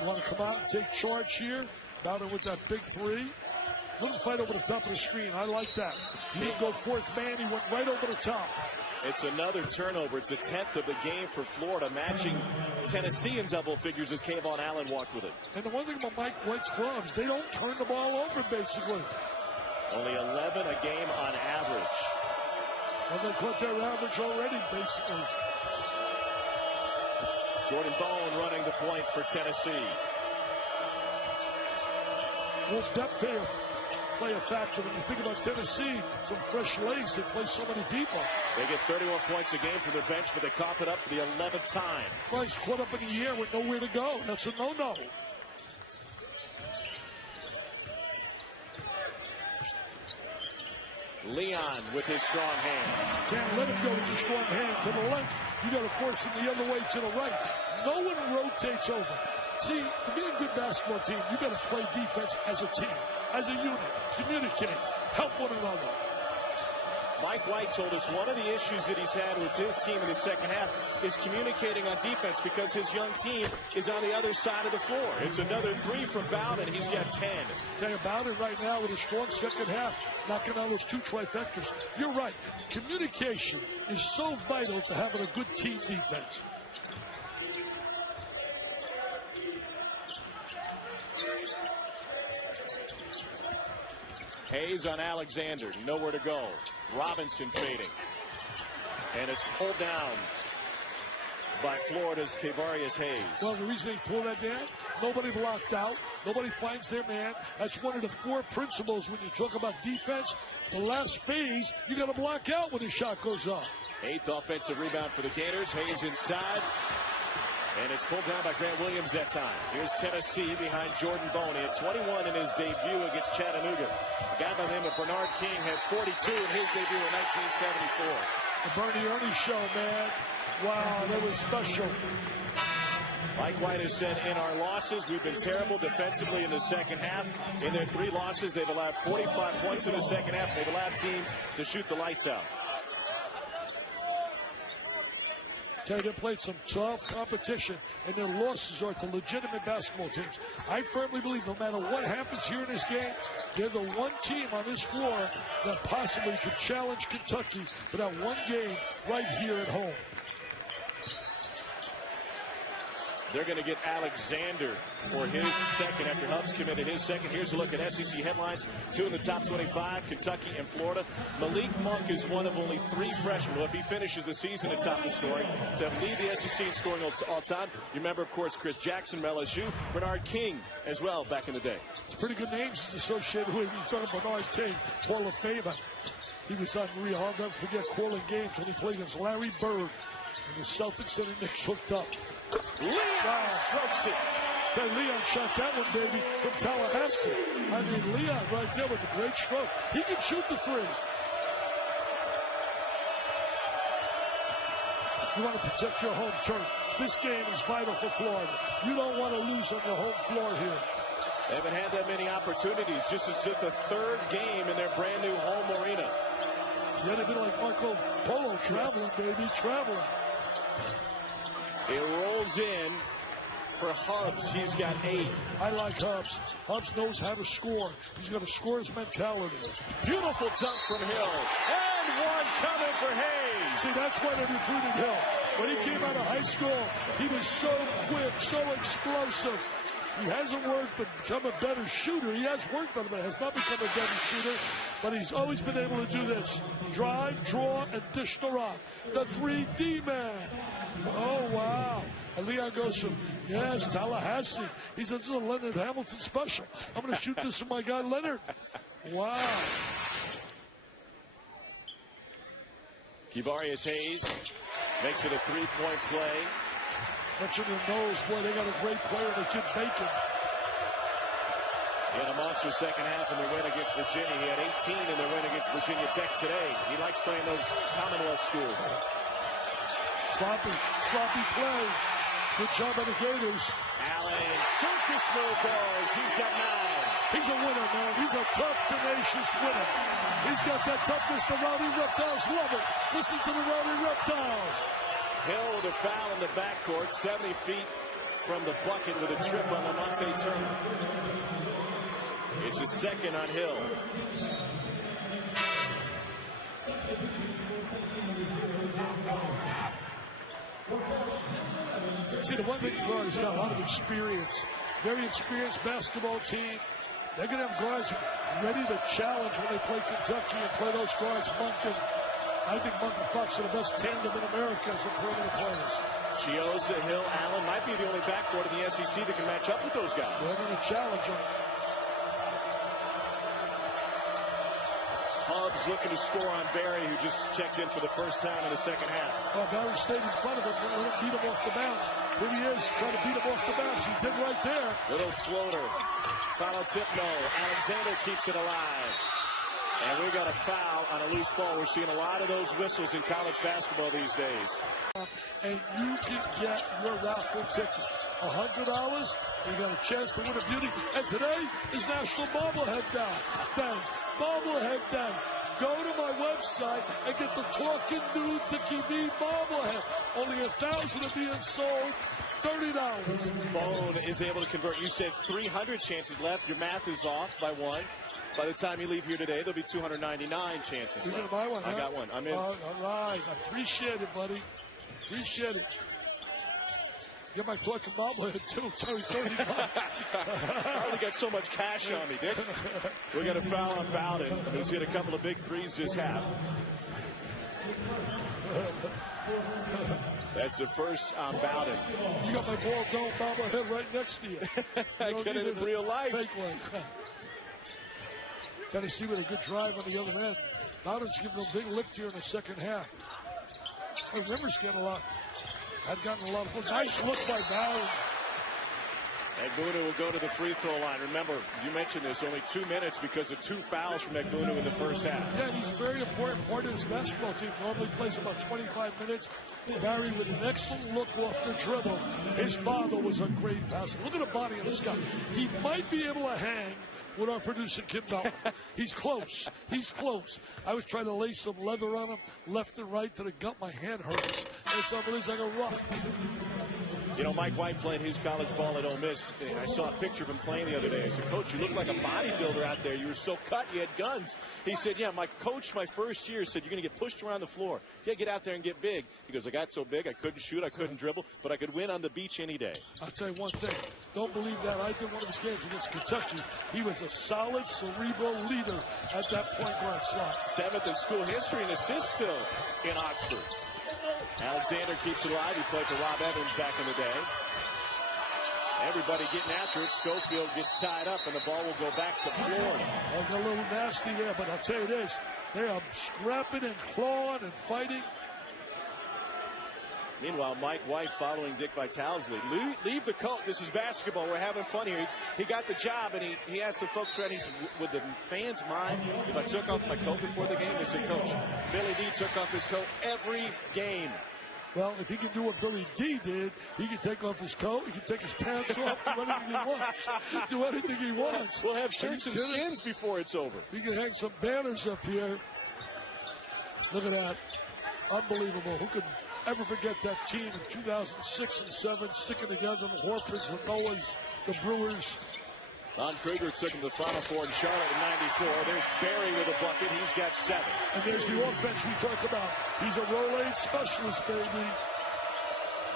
You want to come out and take charge here? Bowden with that big 3. Little fight over the top of the screen. I like that. He didn't go 4th man. He went right over the top. It's another turnover. It's a 10th of the game for Florida, matching Tennessee in double figures as Kayvon Allen walked with it. And the one thing about Mike White's clubs, they don't turn the ball over, basically. Only 11 a game on average. And they caught their average already, basically. Jordan Bone running the point for Tennessee. Will depth here play a factor when you think about Tennessee? Some fresh legs. They play so many people. They get 31 points a game from their bench, but they cough it up for the 11th time. Rice caught up in the air with nowhere to go. That's a no-no. Leon with his strong hand. Can't let him go with your strong hand to the left. You got to force him the other way to the right. No one rotates over. See, to be a good basketball team, you got to play defense as a team, as a unit, communicate, help one another. Mike White told us one of the issues that he's had with his team in the second half is communicating on defense, because his young team is on the other side of the floor. It's another 3 from Bowden. He's got 10. Tell you about it right now with a strong second half, knocking out those 2 trifectas. You're right. Communication is so vital to having a good team defense. Hayes on Alexander, nowhere to go. Robinson fading. And it's pulled down by Florida's Kavarius Hayes. Well, the reason they pull that down, nobody blocked out. Nobody finds their man. That's one of the 4 principles when you talk about defense. The last phase, you got to block out when the shot goes up. 8th offensive rebound for the Gators. Hayes inside. And it's pulled down by Grant Williams that time. Here's Tennessee behind Jordan Bone. He had 21 in his debut against Chattanooga. A guy by the name of Bernard King had 42 in his debut in 1974. The Bernie Ernie show, man. Wow, that was special. Mike White has said, in our losses, we've been terrible defensively in the second half. In their 3 losses, they've allowed 45 points in the second half. They've allowed teams to shoot the lights out. Tell you, they played some tough competition, and their losses are to legitimate basketball teams. I firmly believe no matter what happens here in this game, they're the one team on this floor that possibly could challenge Kentucky for that one game right here at home. They're going to get Alexander for his second after Hubbs committed his second. Here's a look at SEC headlines. 2 in the top 25, Kentucky and Florida. Malik Monk is one of only 3 freshmen. Well, if he finishes the season at top of scoring, to lead the SEC in scoring all time. You remember, of course, Chris Jackson from LSU, Bernard King as well back in the day. It's pretty good names he's associated with. You're talking Bernard King, Hall of Famer. He was on Real. I'll never forget calling games when he played against Larry Bird. And the Celtics and the Knicks hooked up. Leon strokes it. Leon shot that one, baby, from Tallahassee. I mean, Leon right there with a great stroke. He can shoot the 3. You want to protect your home turf. This game is vital for Florida. You don't want to lose on your home floor here. They haven't had that many opportunities. Just as the 3rd game in their brand new home arena. Yeah, they've been like Marco Polo, traveling, baby, traveling. It rolls in for Hubbs. He's got 8. I like Hubbs. Hubbs knows how to score. He's got a scorer's mentality. Beautiful dunk from Hill. And one coming for Hayes. See, that's why they recruited Hill. When he came out of high school, he was so quick, so explosive. He hasn't worked to become a better shooter. He has worked on it, but has not become a better shooter. But he's always been able to do this. Drive, draw, and dish the rock. The 3D man. Oh, wow. And Leon goes from, yes, Tallahassee. He says, this is a Leonard Hamilton special. I'm going to shoot this from my guy, Leonard. Wow. Kevarius Hayes makes it a 3-point play. Mention the nose, boy, they got a great player, the kid Bacon. He had a monster second half in their win against Virginia. He had 18 in their win against Virginia Tech today. He likes playing those Commonwealth schools. Sloppy play. Good job by the Gators. Allen, circus move bars. He's got 9. He's a winner, man. He's a tough, tenacious winner. He's got that toughness. The Rowdy Reptiles love it. Listen to the Rowdy Reptiles. Hill with a foul in the backcourt, 70 feet from the bucket with a trip on Lamonte Turner. It's a second on Hill. See, the one thing Florida's got a lot of experience. Very experienced basketball team. They're going to have guards ready to challenge when they play Kentucky and play those guards. I think Monk and Fox are the best tandem in America as a perimeter players. Chioza, Hill, Allen might be the only backcourt in the SEC that can match up with those guys. They're going to challenge them. Hubbs looking to score on Barry, who just checked in for the first time in the second half. Well, Barry stayed in front of him and let him beat him off the bounce. Here he is, trying to beat him off the bounce. He did right there. Little floater. Final tip, no. Alexander keeps it alive. And we got a foul on a loose ball. We're seeing a lot of those whistles in college basketball these days. And you can get your raffle ticket. $100, you got a chance to win a beauty. And today is National Bobblehead Day. Bobblehead Day. Go to my website and get the Talking Nude Dickie V bobblehead. Only 1,000 are being sold. $30. Bone is able to convert. You said 300 chances left. Your math is off by 1. By the time you leave here today, there'll be 299 chances. You're going to buy one, huh? I got one. I'm in. All right. I appreciate it, buddy. Appreciate it. Get my Talking bobblehead, too. It's only $30. I only got so much cash on me, Dick. We got a foul on Bowden, who's hit a couple of big threes this half. That's the first on Bowden. You got my ball dome bobblehead right next to you. I get it in real life. Fake one. Tennessee with a good drive on the other end. Bowden's giving them a big lift here in the second half. Hey, Rimmer's getting had gotten a lot of nice look by Bowden. Egbunu will go to the free throw line. Remember, you mentioned this, only 2 minutes because of 2 fouls from Egbunu in the first half. Yeah, and he's a very important part of his basketball team. Normally plays about 25 minutes. Barry with an excellent look off the dribble. His father was a great passer. Look at the body of this guy. He might be able to hang with our producer, Kim Bell. He's close. He's close. I was trying to lay some leather on him, left and right to the gut. My hand hurts. It's like a rock. You know, Mike White played his college ball at Ole Miss. I saw a picture of him playing the other day. I said, Coach, you look like a bodybuilder out there. You were so cut, you had guns. He said, yeah, my coach my first year said, you're going to get pushed around the floor. Yeah, get out there and get big. He goes, I got so big, I couldn't shoot, I couldn't dribble, but I could win on the beach any day. I'll tell you one thing. Don't believe that. I did one of his games against Kentucky. He was a solid, cerebral leader at that point guard slot. 7th in school history and assists still in Oxford. Alexander keeps it alive. He played for Rob Evans back in the day. Everybody getting after it. Schofield gets tied up, and the ball will go back to Florida. Oh, got a little nasty there, but I'll tell you this. They are scrapping and clawing and fighting. Meanwhile, Mike White following Dick Vitale's lead. Leave the coat. This is basketball. We're having fun here. He got the job, and he asked some folks around. He said, would the fans mind if I took off my coat before the game? They said, Coach, Billy D took off his coat every game. Well, if he can do what Billy D did, he can take off his coat, he can take his pants off, do anything he wants. Do anything he wants. We'll have shirts and skins before it's over. He can hang some banners up here. Look at that. Unbelievable. Who could ever forget that team in 2006 and 7 sticking together, the Horfords, the Noahs, the Brewers. Don Kruger took him to the Final Four in Charlotte in 94. There's Barry with a bucket. He's got 7. And there's the offense we talk about. He's a roll-aid specialist, baby.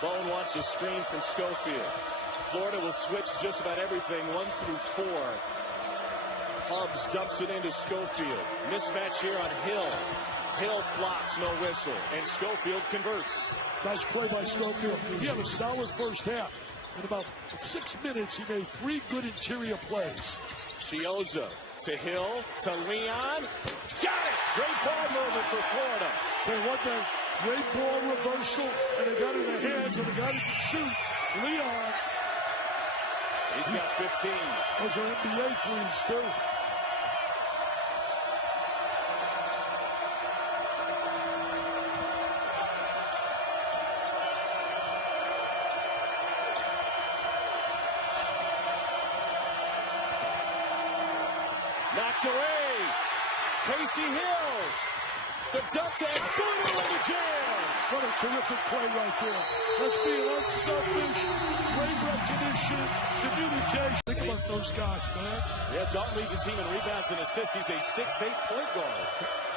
Bone wants a screen from Schofield. Florida will switch just about everything, 1 through 4. Hubbs dumps it into Schofield. Mismatch here on Hill. Hill flops, no whistle. And Schofield converts. Nice play by Schofield. He had a solid first half. In about 6 minutes, he made 3 good interior plays. Chioza to Hill, to Leon. Got it! Great ball movement for Florida. They won that great ball reversal, and they got it in the hands of the guy who can shoot. Leon. He's got 15. Those are NBA threes, too. Knocked away. Casey Hill. The dunk tank. Boom in the jam. What a terrific play right there. That's being unselfish. Great recognition. Communication. Think about those guys, man. Yeah, Dalton leads the team in rebounds and assists. He's a 6'8" point guard.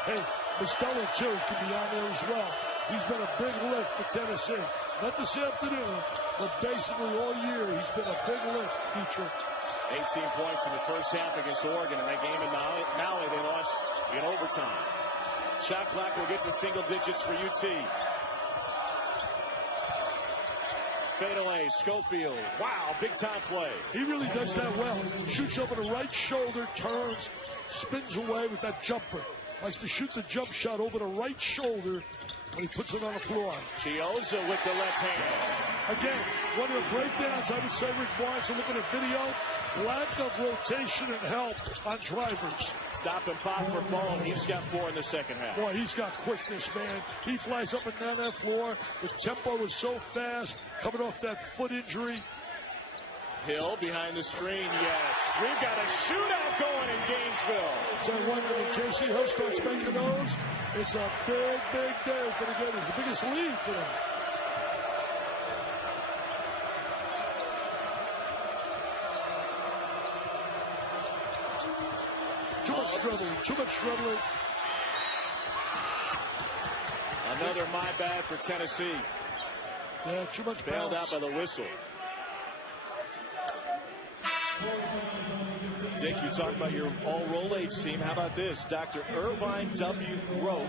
Hey, Costello, too, can be on there as well. He's been a big lift for Tennessee. Not this afternoon, but basically all year he's been a big lift, Dietrich. 18 points in the first half against Oregon. In that game in Maui, they lost in overtime. Shot clock will get to single digits for UT. Fadeaway, Schofield. Wow, big time play. He really does that well. Shoots over the right shoulder, turns, spins away with that jumper. Likes to shoot the jump shot over the right shoulder when he puts it on the floor. Chioza with the left hand. Again, one of the breakdowns, I would say, Rick Barnes, looking at video, lack of rotation and help on drivers. Stop and pop for Bone. He's got 4 in the second half. Boy, he's got quickness, man. He flies up and down that floor. The tempo is so fast, coming off that foot injury. Hill behind the screen, yes. We've got a shootout going in Gainesville. So I wonder when Casey Hill starts making those, it's a big, big day for the Gators. The biggest lead for them. Too much dribbling. Another my bad for Tennessee. Yeah, too much bailed bounce. out by the whistle. Dick, you talk about your all-roll-age team. How about this? Dr. Irvine W. Rowe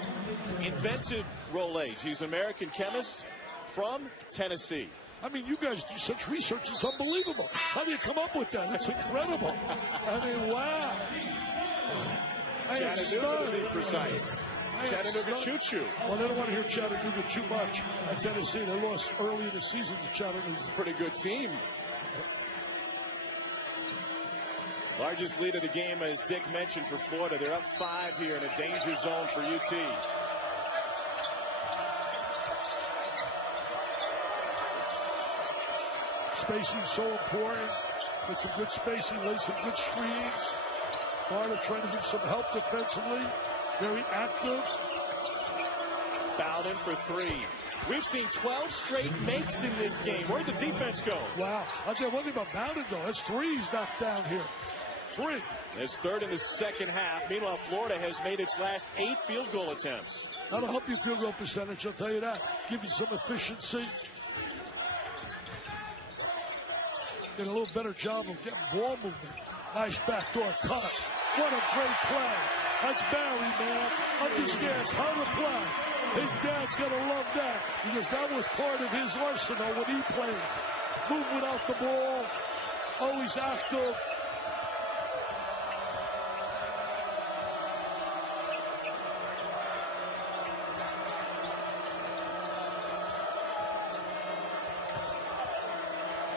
invented roll-age. He's an American chemist from Tennessee. I mean, you guys do such research. It's unbelievable. How do you come up with that? It's incredible. I mean, wow. Chattanooga, to be precise. Chattanooga choo-choo. Well, they don't want to hear Chattanooga too much at Tennessee. They lost early in the season to Chattanooga. It's a pretty good team. Largest lead of the game, as Dick mentioned, for Florida. They're up 5 here in a danger zone for UT. Spacing so important. Get some good spacing, lay some good screens. Florida trying to give some help defensively. Very active. Bowden for three. We've seen 12 straight makes in this game. Where'd the defense go? Wow. I'll tell you one thing about Bowden, though. That's three he's knocked down here. Three. It's third in the second half. Meanwhile, Florida has made its last 8 field goal attempts. That'll help your field goal percentage, I'll tell you that. Give you some efficiency. Get a little better job of getting ball movement. Nice backdoor cut. What a great play. That's Barry, man. Understands how to play. His dad's going to love that because that was part of his arsenal when he played. Move without the ball. Always active.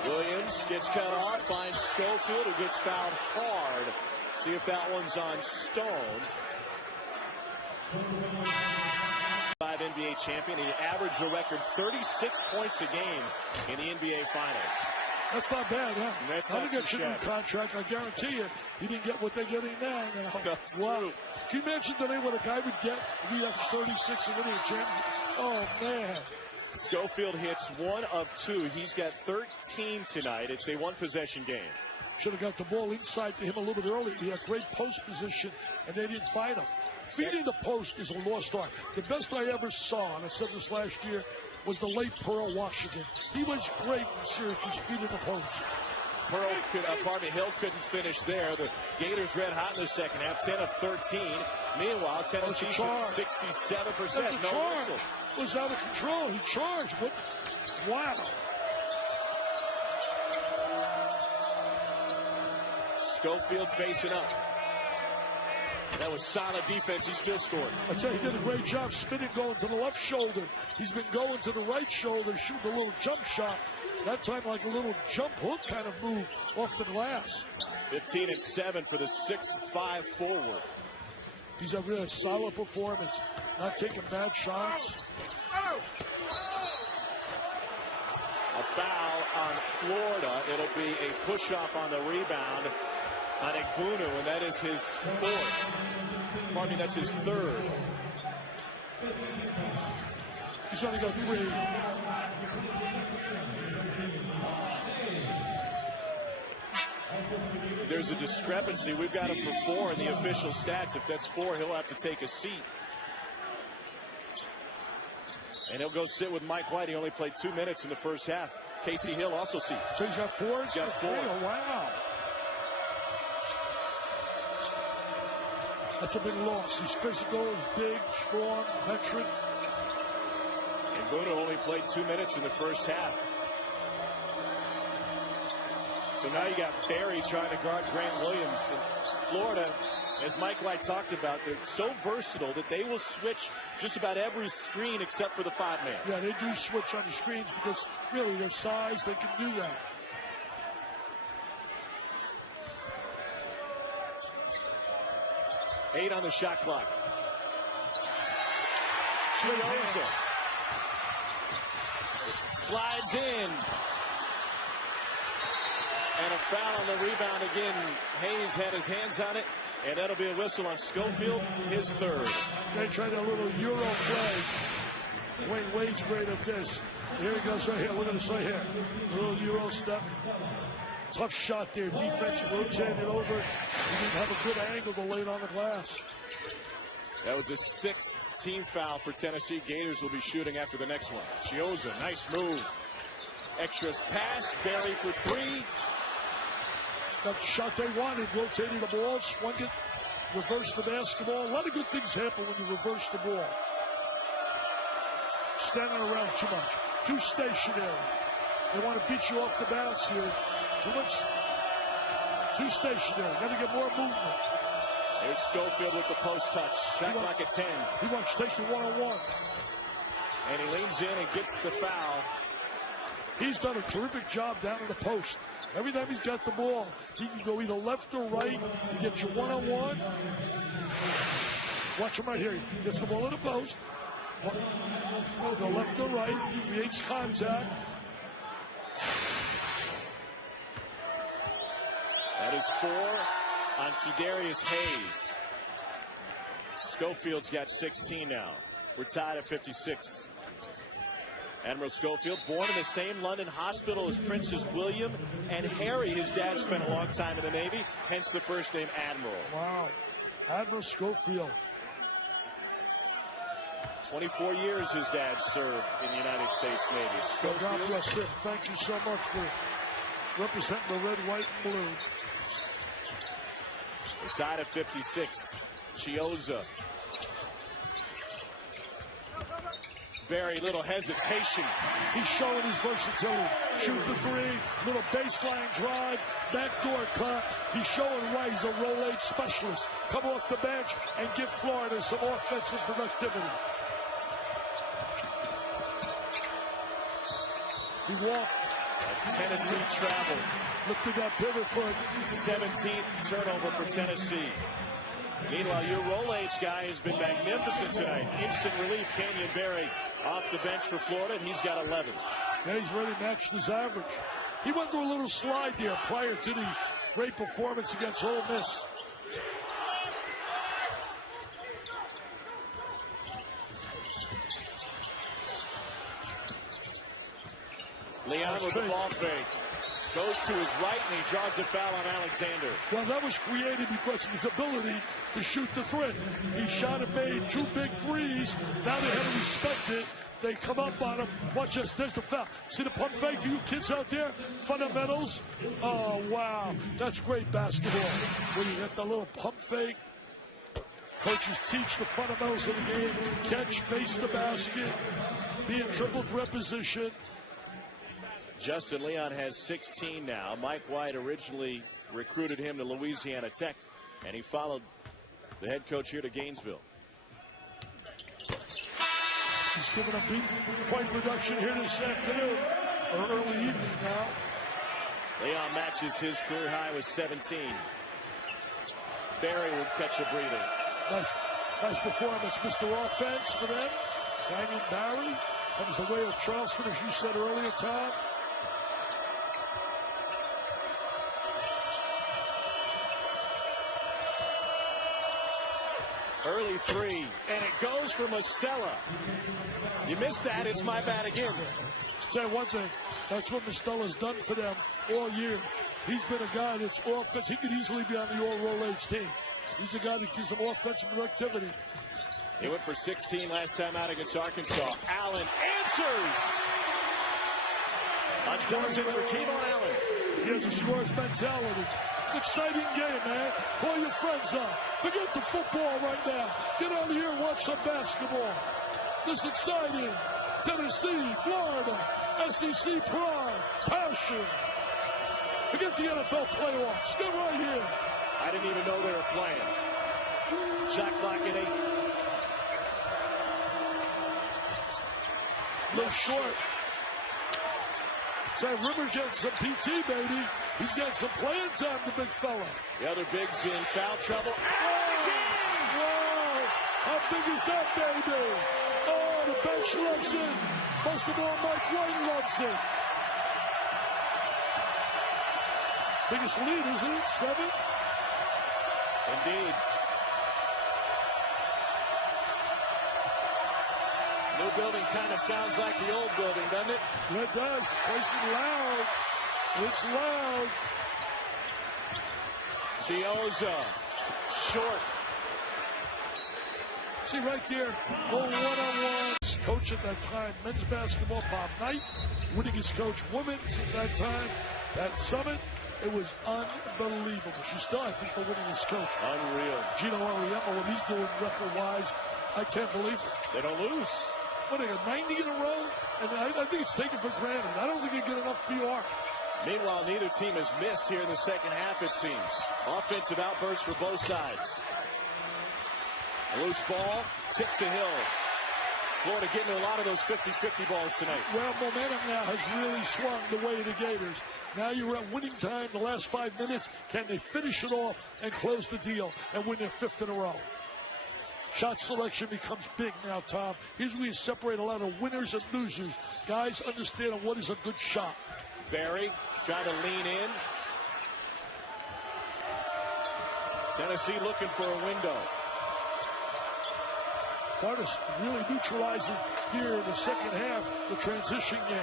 Williams gets cut off, finds Schofield, who gets fouled hard. See if that one's on Stone. 5 NBA champion. He averaged a record 36 points a game in the NBA Finals. That's not bad, huh? That's I not think too that's a new shabby. contract. I guarantee you, he didn't get what they're getting now. That's wow. true. Can you imagine today what a guy would get if he had 36 and winning a championship? Oh, man. Schofield hits 1 of 2. He's got 13 tonight. It's a one-possession game. Should have got the ball inside to him a little bit early. He had great post position, and they didn't fight him. Feeding the post is a lost art. The best I ever saw, and I said this last year, was the late Pearl Washington. He was great for Syracuse feeding the post. Hill couldn't finish there. The Gators red hot in the second half, 10 of 13. Meanwhile, Tennessee shoots 67%. No charge. Whistle. It was out of control. He charged. What? Wow. Schofield facing up. That was solid defense. He still scored. I tell you, he did a great job spinning, going to the left shoulder. He's been going to the right shoulder, shooting a little jump shot. That time, like a little jump hook kind of move off the glass. 15 and 7 for the 6'5" forward. He's a really solid performance. Not taking bad shots. A foul on Florida. It'll be a push-off on the rebound on Egbunu, and that is his fourth. Pardon me, that's his third. He's only got 3. There's a discrepancy. We've got him for 4 in the official stats. If that's 4, he'll have to take a seat. And he'll go sit with Mike White. He only played 2 minutes in the first half. Casey Hill also seats. So he's got 4? He's got 4. Oh, wow. That's a big loss. He's physical, big, strong, veteran. And Boone only played 2 minutes in the first half. So now you got Barry trying to guard Grant Williams. And Florida, as Mike White talked about, they're so versatile that they will switch just about every screen except for the 5-man. Yeah, they do switch on the screens because really their size, they can do that. Eight on the shot clock. Chioza slides in. And a foul on the rebound again. Hayes had his hands on it. And that'll be a whistle on Schofield, his third. They tried a little Euro play. Wayne Wade's great at this. Here he goes right here. Look at this right here. A little Euro step. Tough shot there. Defense rotated over. He didn't have a good angle to lay it on the glass. That was a 6th team foul for Tennessee. Gators will be shooting after the next one. Chioza, nice move. Extras pass. Barry for 3. Got the shot they wanted. Rotating the ball. Swung it. Reversed the basketball. A lot of good things happen when you reverse the ball. Standing around too much. Too stationary. They want to beat you off the bounce here. Too much. Too stationary. Got to get more movement. There's Schofield with the post touch. Shot clock at 10. He wants to take the one-on-one. And he leans in and gets the foul. He's done a terrific job down at the post. Every time he's got the ball, he can go either left or right. He gets you one-on-one. Watch him right here. He gets the ball in the post. Go left or right. He creates contact. That is 4 on Kedarius Hayes. Schofield's got 16 now. We're tied at 56. Admiral Schofield, born in the same London hospital as Princes William and Harry. His dad spent a long time in the Navy, hence the first name Admiral. Wow. Admiral Schofield. 24 years his dad served in the United States Navy. Schofield. God bless him. Thank you so much for representing the red, white, and blue. We're tied at 56. Chioza. Very little hesitation. He's showing his versatility. Shoot the three, little baseline drive, backdoor cut. He's showing why he's a roll 8 specialist. Come off the bench and give Florida some offensive productivity. He walked. Tennessee traveled. Lifted that pivot foot. 17th turnover for Tennessee. Meanwhile, your roll H guy has been magnificent tonight. Instant relief, Kenyon Berry off the bench for Florida, and he's got 11. Yeah, he's already matched his average. He went through a little slide there prior to the great performance against Ole Miss. Leon with the ball fake. Goes to his right, and he draws a foul on Alexander. Well, that was created because of his ability to shoot the three. He shot and made 2 big threes. Now they had to respect it. They come up on him. Watch this. There's the foul. See the pump fake for you kids out there? Fundamentals. Oh, wow. That's great basketball. When you get the little pump fake. Coaches teach the fundamentals of the game. Catch, face the basket. Be in triple threat position. Justin Leon has 16 now. Mike White originally recruited him to Louisiana Tech, and he followed the head coach here to Gainesville. He's given a big point production here this afternoon, or early evening now. Leon matches his career high with 17. Berry will catch a breather. Nice performance, Mr. Offense for them. Kenyon Berry comes the way of Charleston, as you said earlier, Tom. Early three, and it goes for Mostella. You missed that, it's my bad again. Tell you one thing, that's what Mostella's done for them all year. He's been a guy that's offense. He could easily be on the all-roll age team. He's a guy that gives them offensive productivity. He went for 16 last time out against Arkansas. Allen answers. A dozen for Kevon Allen. He has a scorer's mentality. Exciting game, man. Call your friends up. Forget the football right now. Get out here and watch some basketball. This exciting. Tennessee, Florida, SEC pride, passion. Forget the NFL playoffs. Get right here. I didn't even know they were playing. Shot clock at 8. Little short. So Rimmer getting some PT, baby. He's got some playing time, the big fella. The other big's in foul trouble. Wow! How big is that, baby? Oh, the bench loves it. Most of all, Mike White loves it. Biggest lead, isn't it? 7? Indeed. New building kind of sounds like the old building, doesn't it? Yeah, it does. The place is loud. It's loud. Chioza, short. See right there, no one-on-ones. Coach at that time, men's basketball, Bob Knight, winning his coach women's at that time. That summit, it was unbelievable. She's still, I think, the winningest coach. Unreal. Gino Auriemma, what he's doing record-wise, I can't believe it. They don't lose. What, they got 90 in a row? And I think it's taken for granted. I don't think they get enough PR. Meanwhile, neither team has missed here in the second half, it seems. Offensive outbursts for both sides. A loose ball, tip to Hill. Florida getting a lot of those 50-50 balls tonight. Well, momentum now has really swung the way of the Gators. Now you're at winning time the last 5 minutes. Can they finish it off and close the deal and win their 5th in a row? Shot selection becomes big now, Tom. Here's where you separate a lot of winners and losers. Guys understand what is a good shot. Berry trying to lean in. Tennessee looking for a window. Florida's really neutralizing here in the second half, the transition game.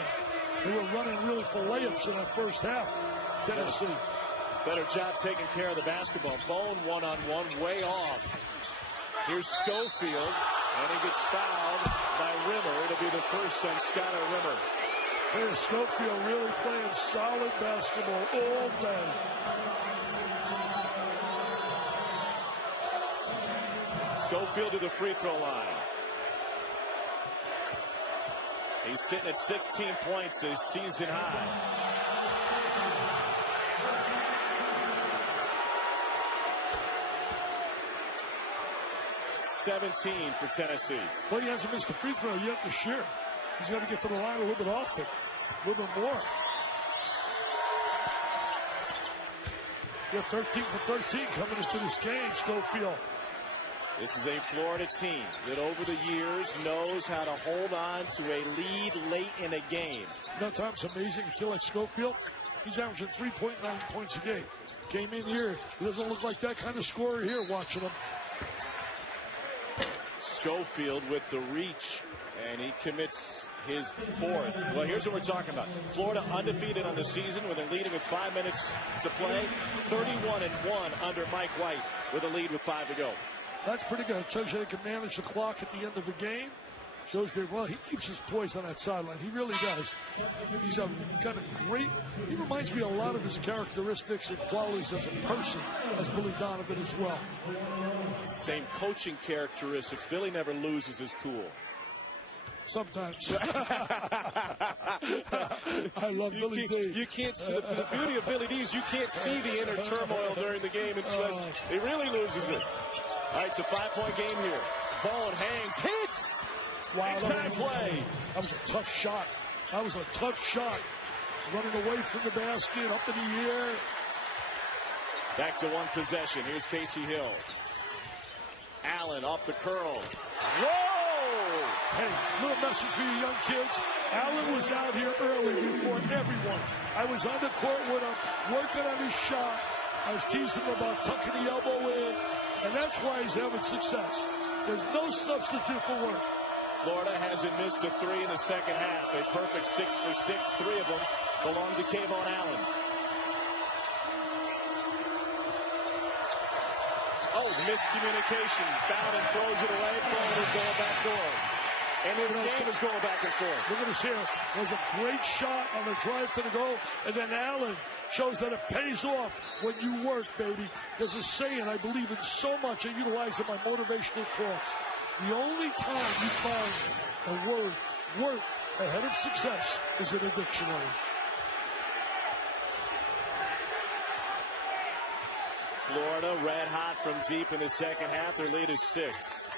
They were running really for layups in that first half, Tennessee. Better job taking care of the basketball. Bone one-on-one, way off. Here's Schofield, and he gets fouled by Rimmer. It'll be the first on Skylar Rimmer. There's Schofield really playing solid basketball all day. Schofield to the free throw line. He's sitting at 16 points, his season high. (17) for Tennessee. Well, he hasn't missed a free throw yet this year. He's got to get to the line a little bit often, a little bit more. Yeah, 13 for 13 coming into this game, Schofield. This is a Florida team that over the years knows how to hold on to a lead late in a game. You know, Tom, it's amazing. A kid like Schofield, he's averaging 3.9 points a game. Came in here, he doesn't look like that kind of scorer here watching him. Schofield with the reach, and he commits his fourth. Well, here's what we're talking about. Florida undefeated on the season when they're leading with 5 minutes to play. 31-1 under Mike White with a lead with 5 to go. That's pretty good. It shows you they can manage the clock at the end of the game. Shows that, well, he keeps his poise on that sideline. He really does. He's got a great, he reminds me a lot of his characteristics and qualities as a person as Billy Donovan as well. Same coaching characteristics. Billy never loses his cool. Sometimes. I love Billy D. You can't see the beauty of Billy D is you can't see the inner turmoil during the game unless he really loses it. All right, it's a 5-point game here. Bone hangs, hits. Wow, time play. That was a tough shot. That was a tough shot. Running away from the basket, up in the air. Back to one possession. Here's Casey Hill. Allen off the curl. Whoa! Hey, little message for you young kids. Allen was out here early before everyone. I was on the court with him, working on his shot. I was teasing him about tucking the elbow in, and that's why he's having success. There's no substitute for work. Florida hasn't missed a three in the second half. A perfect 6 for 6. 3 of them belong to Kayvon Allen. Oh, miscommunication. Fouled and throws it away. Florida's going back door. And this game is going back and forth. Look at this here. There's a great shot on the drive to the goal. And then Allen shows that it pays off when you work, baby. There's a saying I believe in so much. I utilize in my motivational talks. The only time you find the word work ahead of success is in a dictionary. Florida red hot from deep in the second half. Their lead is 6.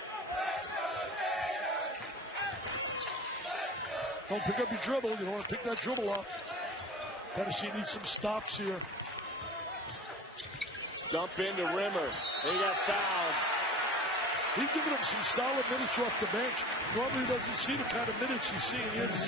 Don't pick up your dribble. You don't want to pick that dribble up. Tennessee needs some stops here. Dump into Rimmer. They got fouled. He's giving him some solid minutes off the bench. Normally doesn't see the kind of minutes he's seeing here tonight.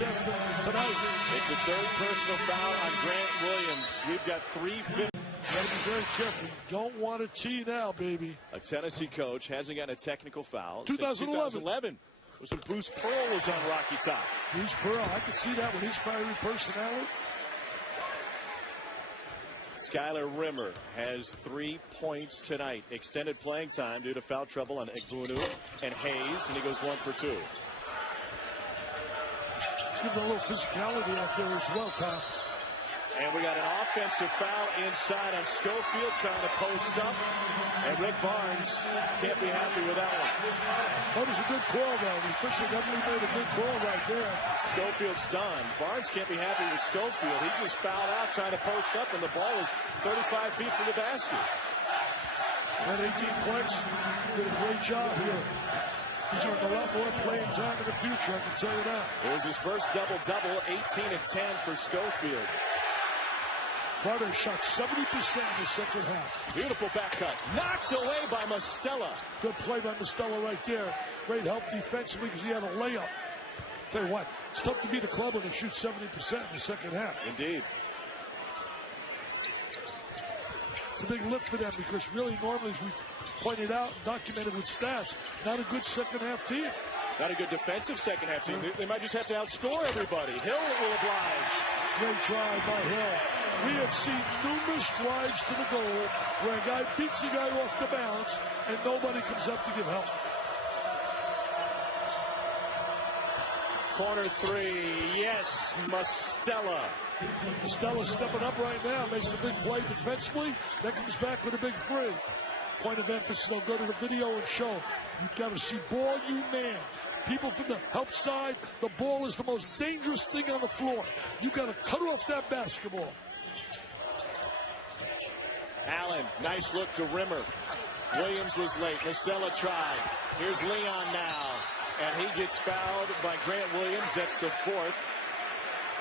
It's a third personal foul on Grant Williams. We've got 3:50. Got to be very careful. Don't want to tee now, baby. A Tennessee coach hasn't gotten a technical foul 2011. since 2011. It was when Bruce Pearl was on Rocky Top. Bruce Pearl, I could see that with his fiery personality. Skylar Rimmer has 3 points tonight. Extended playing time due to foul trouble on Egbunu and Hayes, and he goes 1 for 2. He's giving a little physicality out there as well, Tom. And we got an offensive foul inside on Schofield trying to post up. And Rick Barnes can't be happy with that one. That was a good call, though. The official definitely made a good call right there. Schofield's done. Barnes can't be happy with Schofield. He just fouled out trying to post up, and the ball was 35 feet from the basket. At 18 points, did a great job here. He's earned a lot more playing time in the future, I can tell you that. It was his first double-double, 18 and 10 for Schofield. Carter shot 70% in the second half. Beautiful back cut. Knocked away by Mostella. Good play by Mostella right there. Great help defensively because he had a layup. Tell you what, it's tough to beat a club when they shoot 70% in the second half. Indeed. It's a big lift for them because really normally as we pointed out, documented with stats, not a good second-half team. Not a good defensive second-half team. They might just have to outscore everybody. Hill will oblige. Great drive by Hill. We have seen numerous drives to the goal where a guy beats a guy off the balance and nobody comes up to give help. Corner three, yes, Mostella. Mostella's stepping up right now, makes the big play defensively, then comes back with a big three. Point of emphasis, they'll go to the video and show. You've got to see ball, you man. People from the help side, the ball is the most dangerous thing on the floor. You've got to cut off that basketball. Allen, nice look to Rimmer. Williams was late. Mostella tried. Here's Leon now. And he gets fouled by Grant Williams. That's the fourth.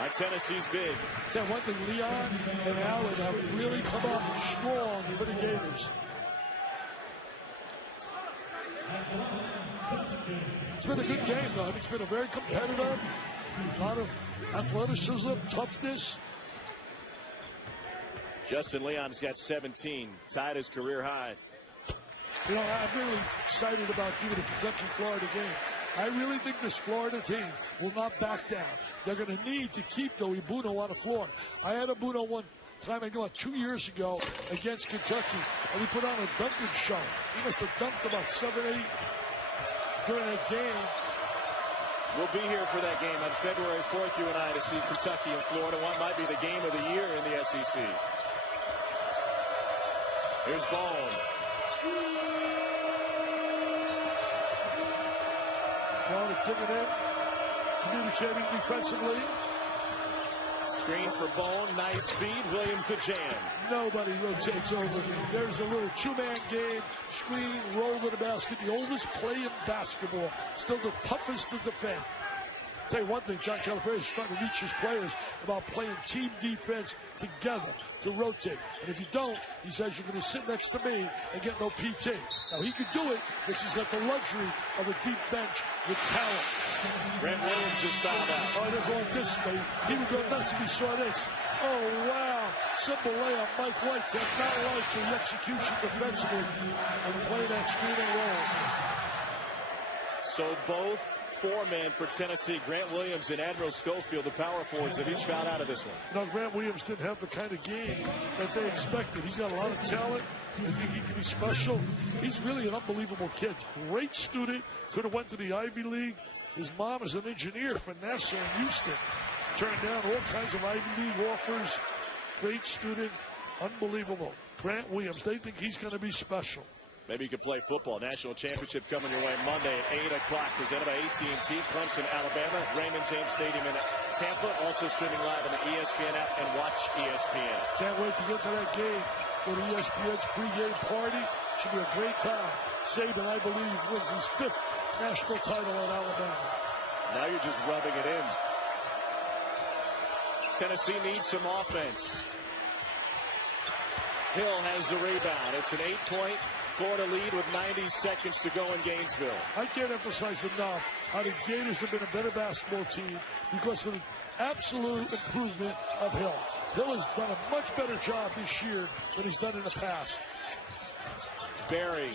On Tennessee's big. Tell you one thing, Leon and Allen have really come up strong for the Gators. It's been a good game, though. It's been a very competitive, a lot of athleticism, toughness. Justin Leon's got 17, tied his career high. You know, I'm really excited about the Kentucky-Florida game. I really think this Florida team will not back down. They're going to need to keep, though, Ibuno on the floor. I had Ibuno one time, I know, 2 years ago against Kentucky, and he put on a dunking show. He must have dunked about 7, 8 during that game. We'll be here for that game on February 4th, you and I, to see Kentucky and Florida. One might be the game of the year in the SEC. Here's Bone. Florida took it in, communicating defensively. Screen for Bone, nice feed. Williams the jam. Nobody rotates over. There's a little two-man game. Screen, roll to the basket. The oldest play in basketball. Still the toughest to defend. Tell you one thing, John Calipari is trying to reach his players about playing team defense together to rotate. And if you don't, he says you're going to sit next to me and get no PT. Now, he could do it because he's got the luxury of a deep bench with talent. Grant Williams just fouled out. Oh, he doesn't want this, but he would go nuts if he saw this. Oh, wow. Simple layup. Mike White did not like the execution defensively and play that screen and roll. So both four-men for Tennessee, Grant Williams and Admiral Schofield, the power forwards, have each fouled out of this one. No, Grant Williams didn't have the kind of game that they expected. He's got a lot of talent. I think he can be special. He's really an unbelievable kid. Great student. Could have went to the Ivy League. His mom is an engineer for NASA in Houston. Turned down all kinds of Ivy League offers. Great student. Unbelievable. Grant Williams, they think he's going to be special. Maybe you could play football. National championship coming your way Monday at 8 o'clock. Presented by AT&T, Clemson, Alabama, Raymond James Stadium in Tampa. Also streaming live on the ESPN app and watch ESPN. Can't wait to get to that game. Go to ESPN's pregame party. Should be a great time. Saban, I believe, wins his 5th national title at Alabama. Now you're just rubbing it in. Tennessee needs some offense. Hill has the rebound. It's an 8-point Florida lead with 90 seconds to go in Gainesville. I can't emphasize enough how the Gators have been a better basketball team because of the absolute improvement of Hill. Hill has done a much better job this year than he's done in the past. Barry.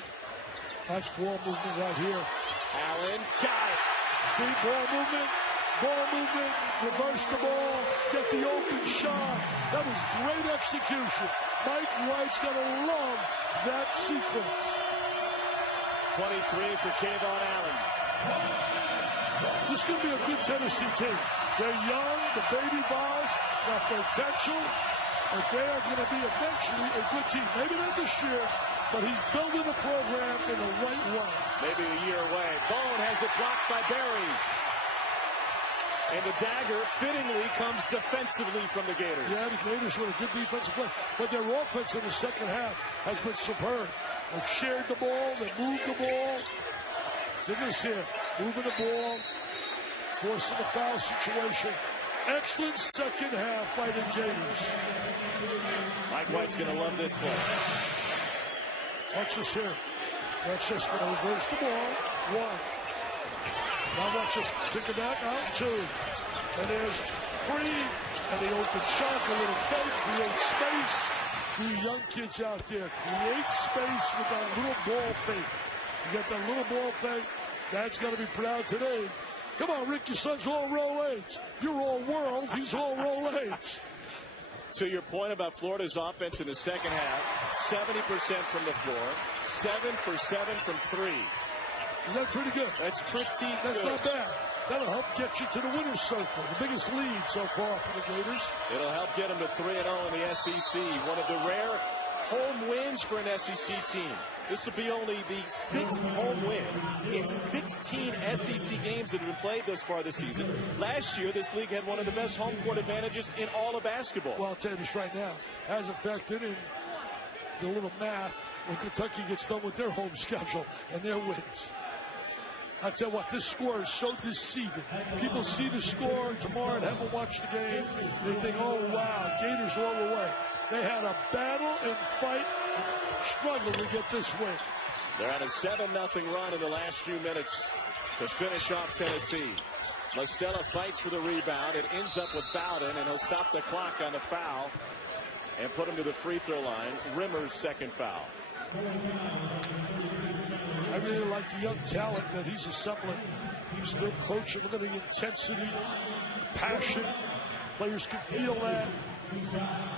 Nice ball movement right here. Allen got it. See, ball movement, reverse the ball, get the open shot. That was great execution. Mike White's got to love that sequence. 23 for Kayvon Allen. This is going to be a good Tennessee team. They're young, the baby balls, got potential, but they are going to be eventually a good team. Maybe not this year, but he's building the program in the right way. Maybe a year away. Bone has it blocked by Barry. And the dagger fittingly comes defensively from the Gators. Yeah, the Gators were a good defensive play. But their offense in the second half has been superb. They've shared the ball. They've moved the ball. So you're going to see it. Moving the ball. Forcing the foul situation. Excellent second half by the Gators. Mike White's going to love this play. Watch this here. That's just going to reverse the ball. 1. Now watch us kick it back out. 2. And there's 3. And the open shot, a little fake, create space. You young kids out there, create space with that little ball fake. You got that little ball fake. That's got to be proud today. Come on, Rick, your son's all roll 8s. You're all world. He's all roll 8s. To your point about Florida's offense in the second half, 70% from the floor, 7 for 7 from 3. Is that pretty good? That's pretty good. That's not bad. That'll help get you to the winner's circle. The biggest lead so far for the Gators. It'll help get them to 3-0 in the SEC. One of the rare home wins for an SEC team. This will be only the 6th home win in 16 SEC games that have been played thus far this season. Last year, this league had one of the best home court advantages in all of basketball. Well, I'll tell you this right now. Hasn't factored in the little math when Kentucky gets done with their home schedule and their wins. I tell you what, this score is so deceiving. People see the score tomorrow and haven't watched the game. They think, oh, wow, Gators all the way. They had a battle and fight and struggle to get this win. They're on a 7-0 run in the last few minutes to finish off Tennessee. Marcella fights for the rebound. It ends up with Bowden, and he'll stop the clock on the foul and put him to the free throw line. Rimmer's second foul. I really like the young talent that he's assembling. He's still coaching. Look at the intensity, the passion. Players can feel that.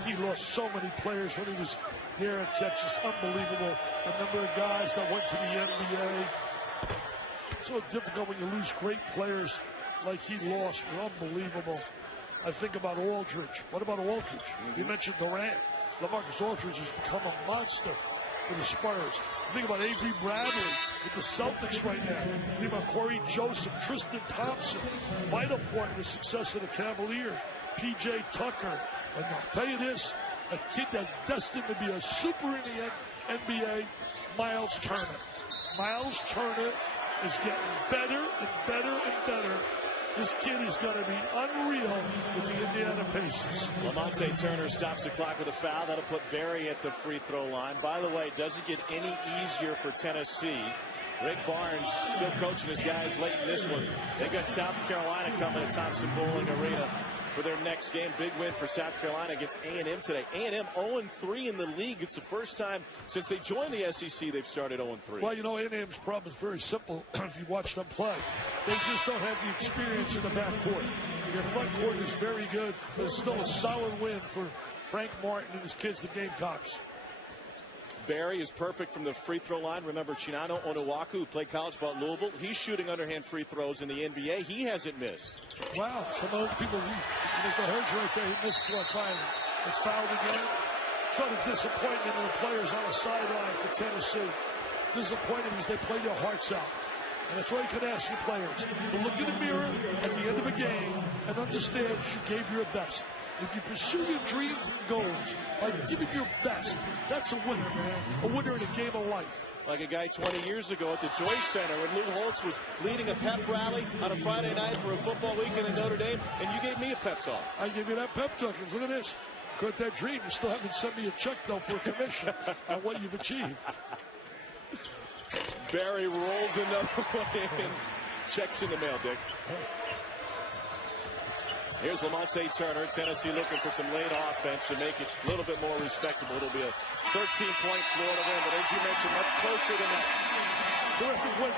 He lost so many players when he was there at Texas. Unbelievable. The number of guys that went to the NBA. So difficult when you lose great players like he lost. Unbelievable. I think about Aldridge. What about Aldridge? You mentioned Durant. LaMarcus Aldridge has become a monster for the Spurs. Think about Avery Bradley with the Celtics right now. Think about Corey Joseph, Tristan Thompson, vital part of the success of the Cavaliers. P.J. Tucker. And I'll tell you this, a kid that's destined to be a super in the NBA, Miles Turner. Miles Turner is getting better and better and better. This kid is going to be unreal with the Indiana Pacers. Lamonte Turner stops the clock with a foul. That'll put Barry at the free throw line. By the way, it doesn't get any easier for Tennessee. Rick Barnes still coaching his guys late in this one. They got South Carolina coming to Thompson Bowling Arena for their next game. Big win for South Carolina against A&M today. A&M 0-3 in the league. It's the first time since they joined the SEC they've started 0-3. Well, you know, A&M's problem is very simple if you watch them play. They just don't have the experience in the backcourt. Their front court is very good, but it's still a solid win for Frank Martin and his kids, the Gamecocks. Barry is perfect from the free throw line. Remember Chinano Onuaku, who played college ball at Louisville. He's shooting underhand free throws in the NBA. He hasn't missed. Wow, some other people, Mr. Hurge right there, he missed one finally. It's fouled again. Sort of disappointment in the players on the sideline for Tennessee. Disappointing because they play their hearts out. And that's all you can ask your players. To look in the mirror at the end of a game and understand you gave your best. If you pursue your dreams and goals by giving your best, that's a winner, man. A winner in a game of life. Like a guy 20 years ago at the Joyce Center when Lou Holtz was leading a pep rally on a Friday night for a football weekend in Notre Dame, and you gave me a pep talk. I gave you that pep talk. Look at this. Got that dream. You still haven't sent me a check, though, for a commission on what you've achieved. Barry rolls another one in. Checks in the mail, Dick. Here's Lamonte Turner. Tennessee looking for some late offense to make it a little bit more respectable. It'll be a 13-point Florida win, but as you mentioned, much closer than that. Terrific win.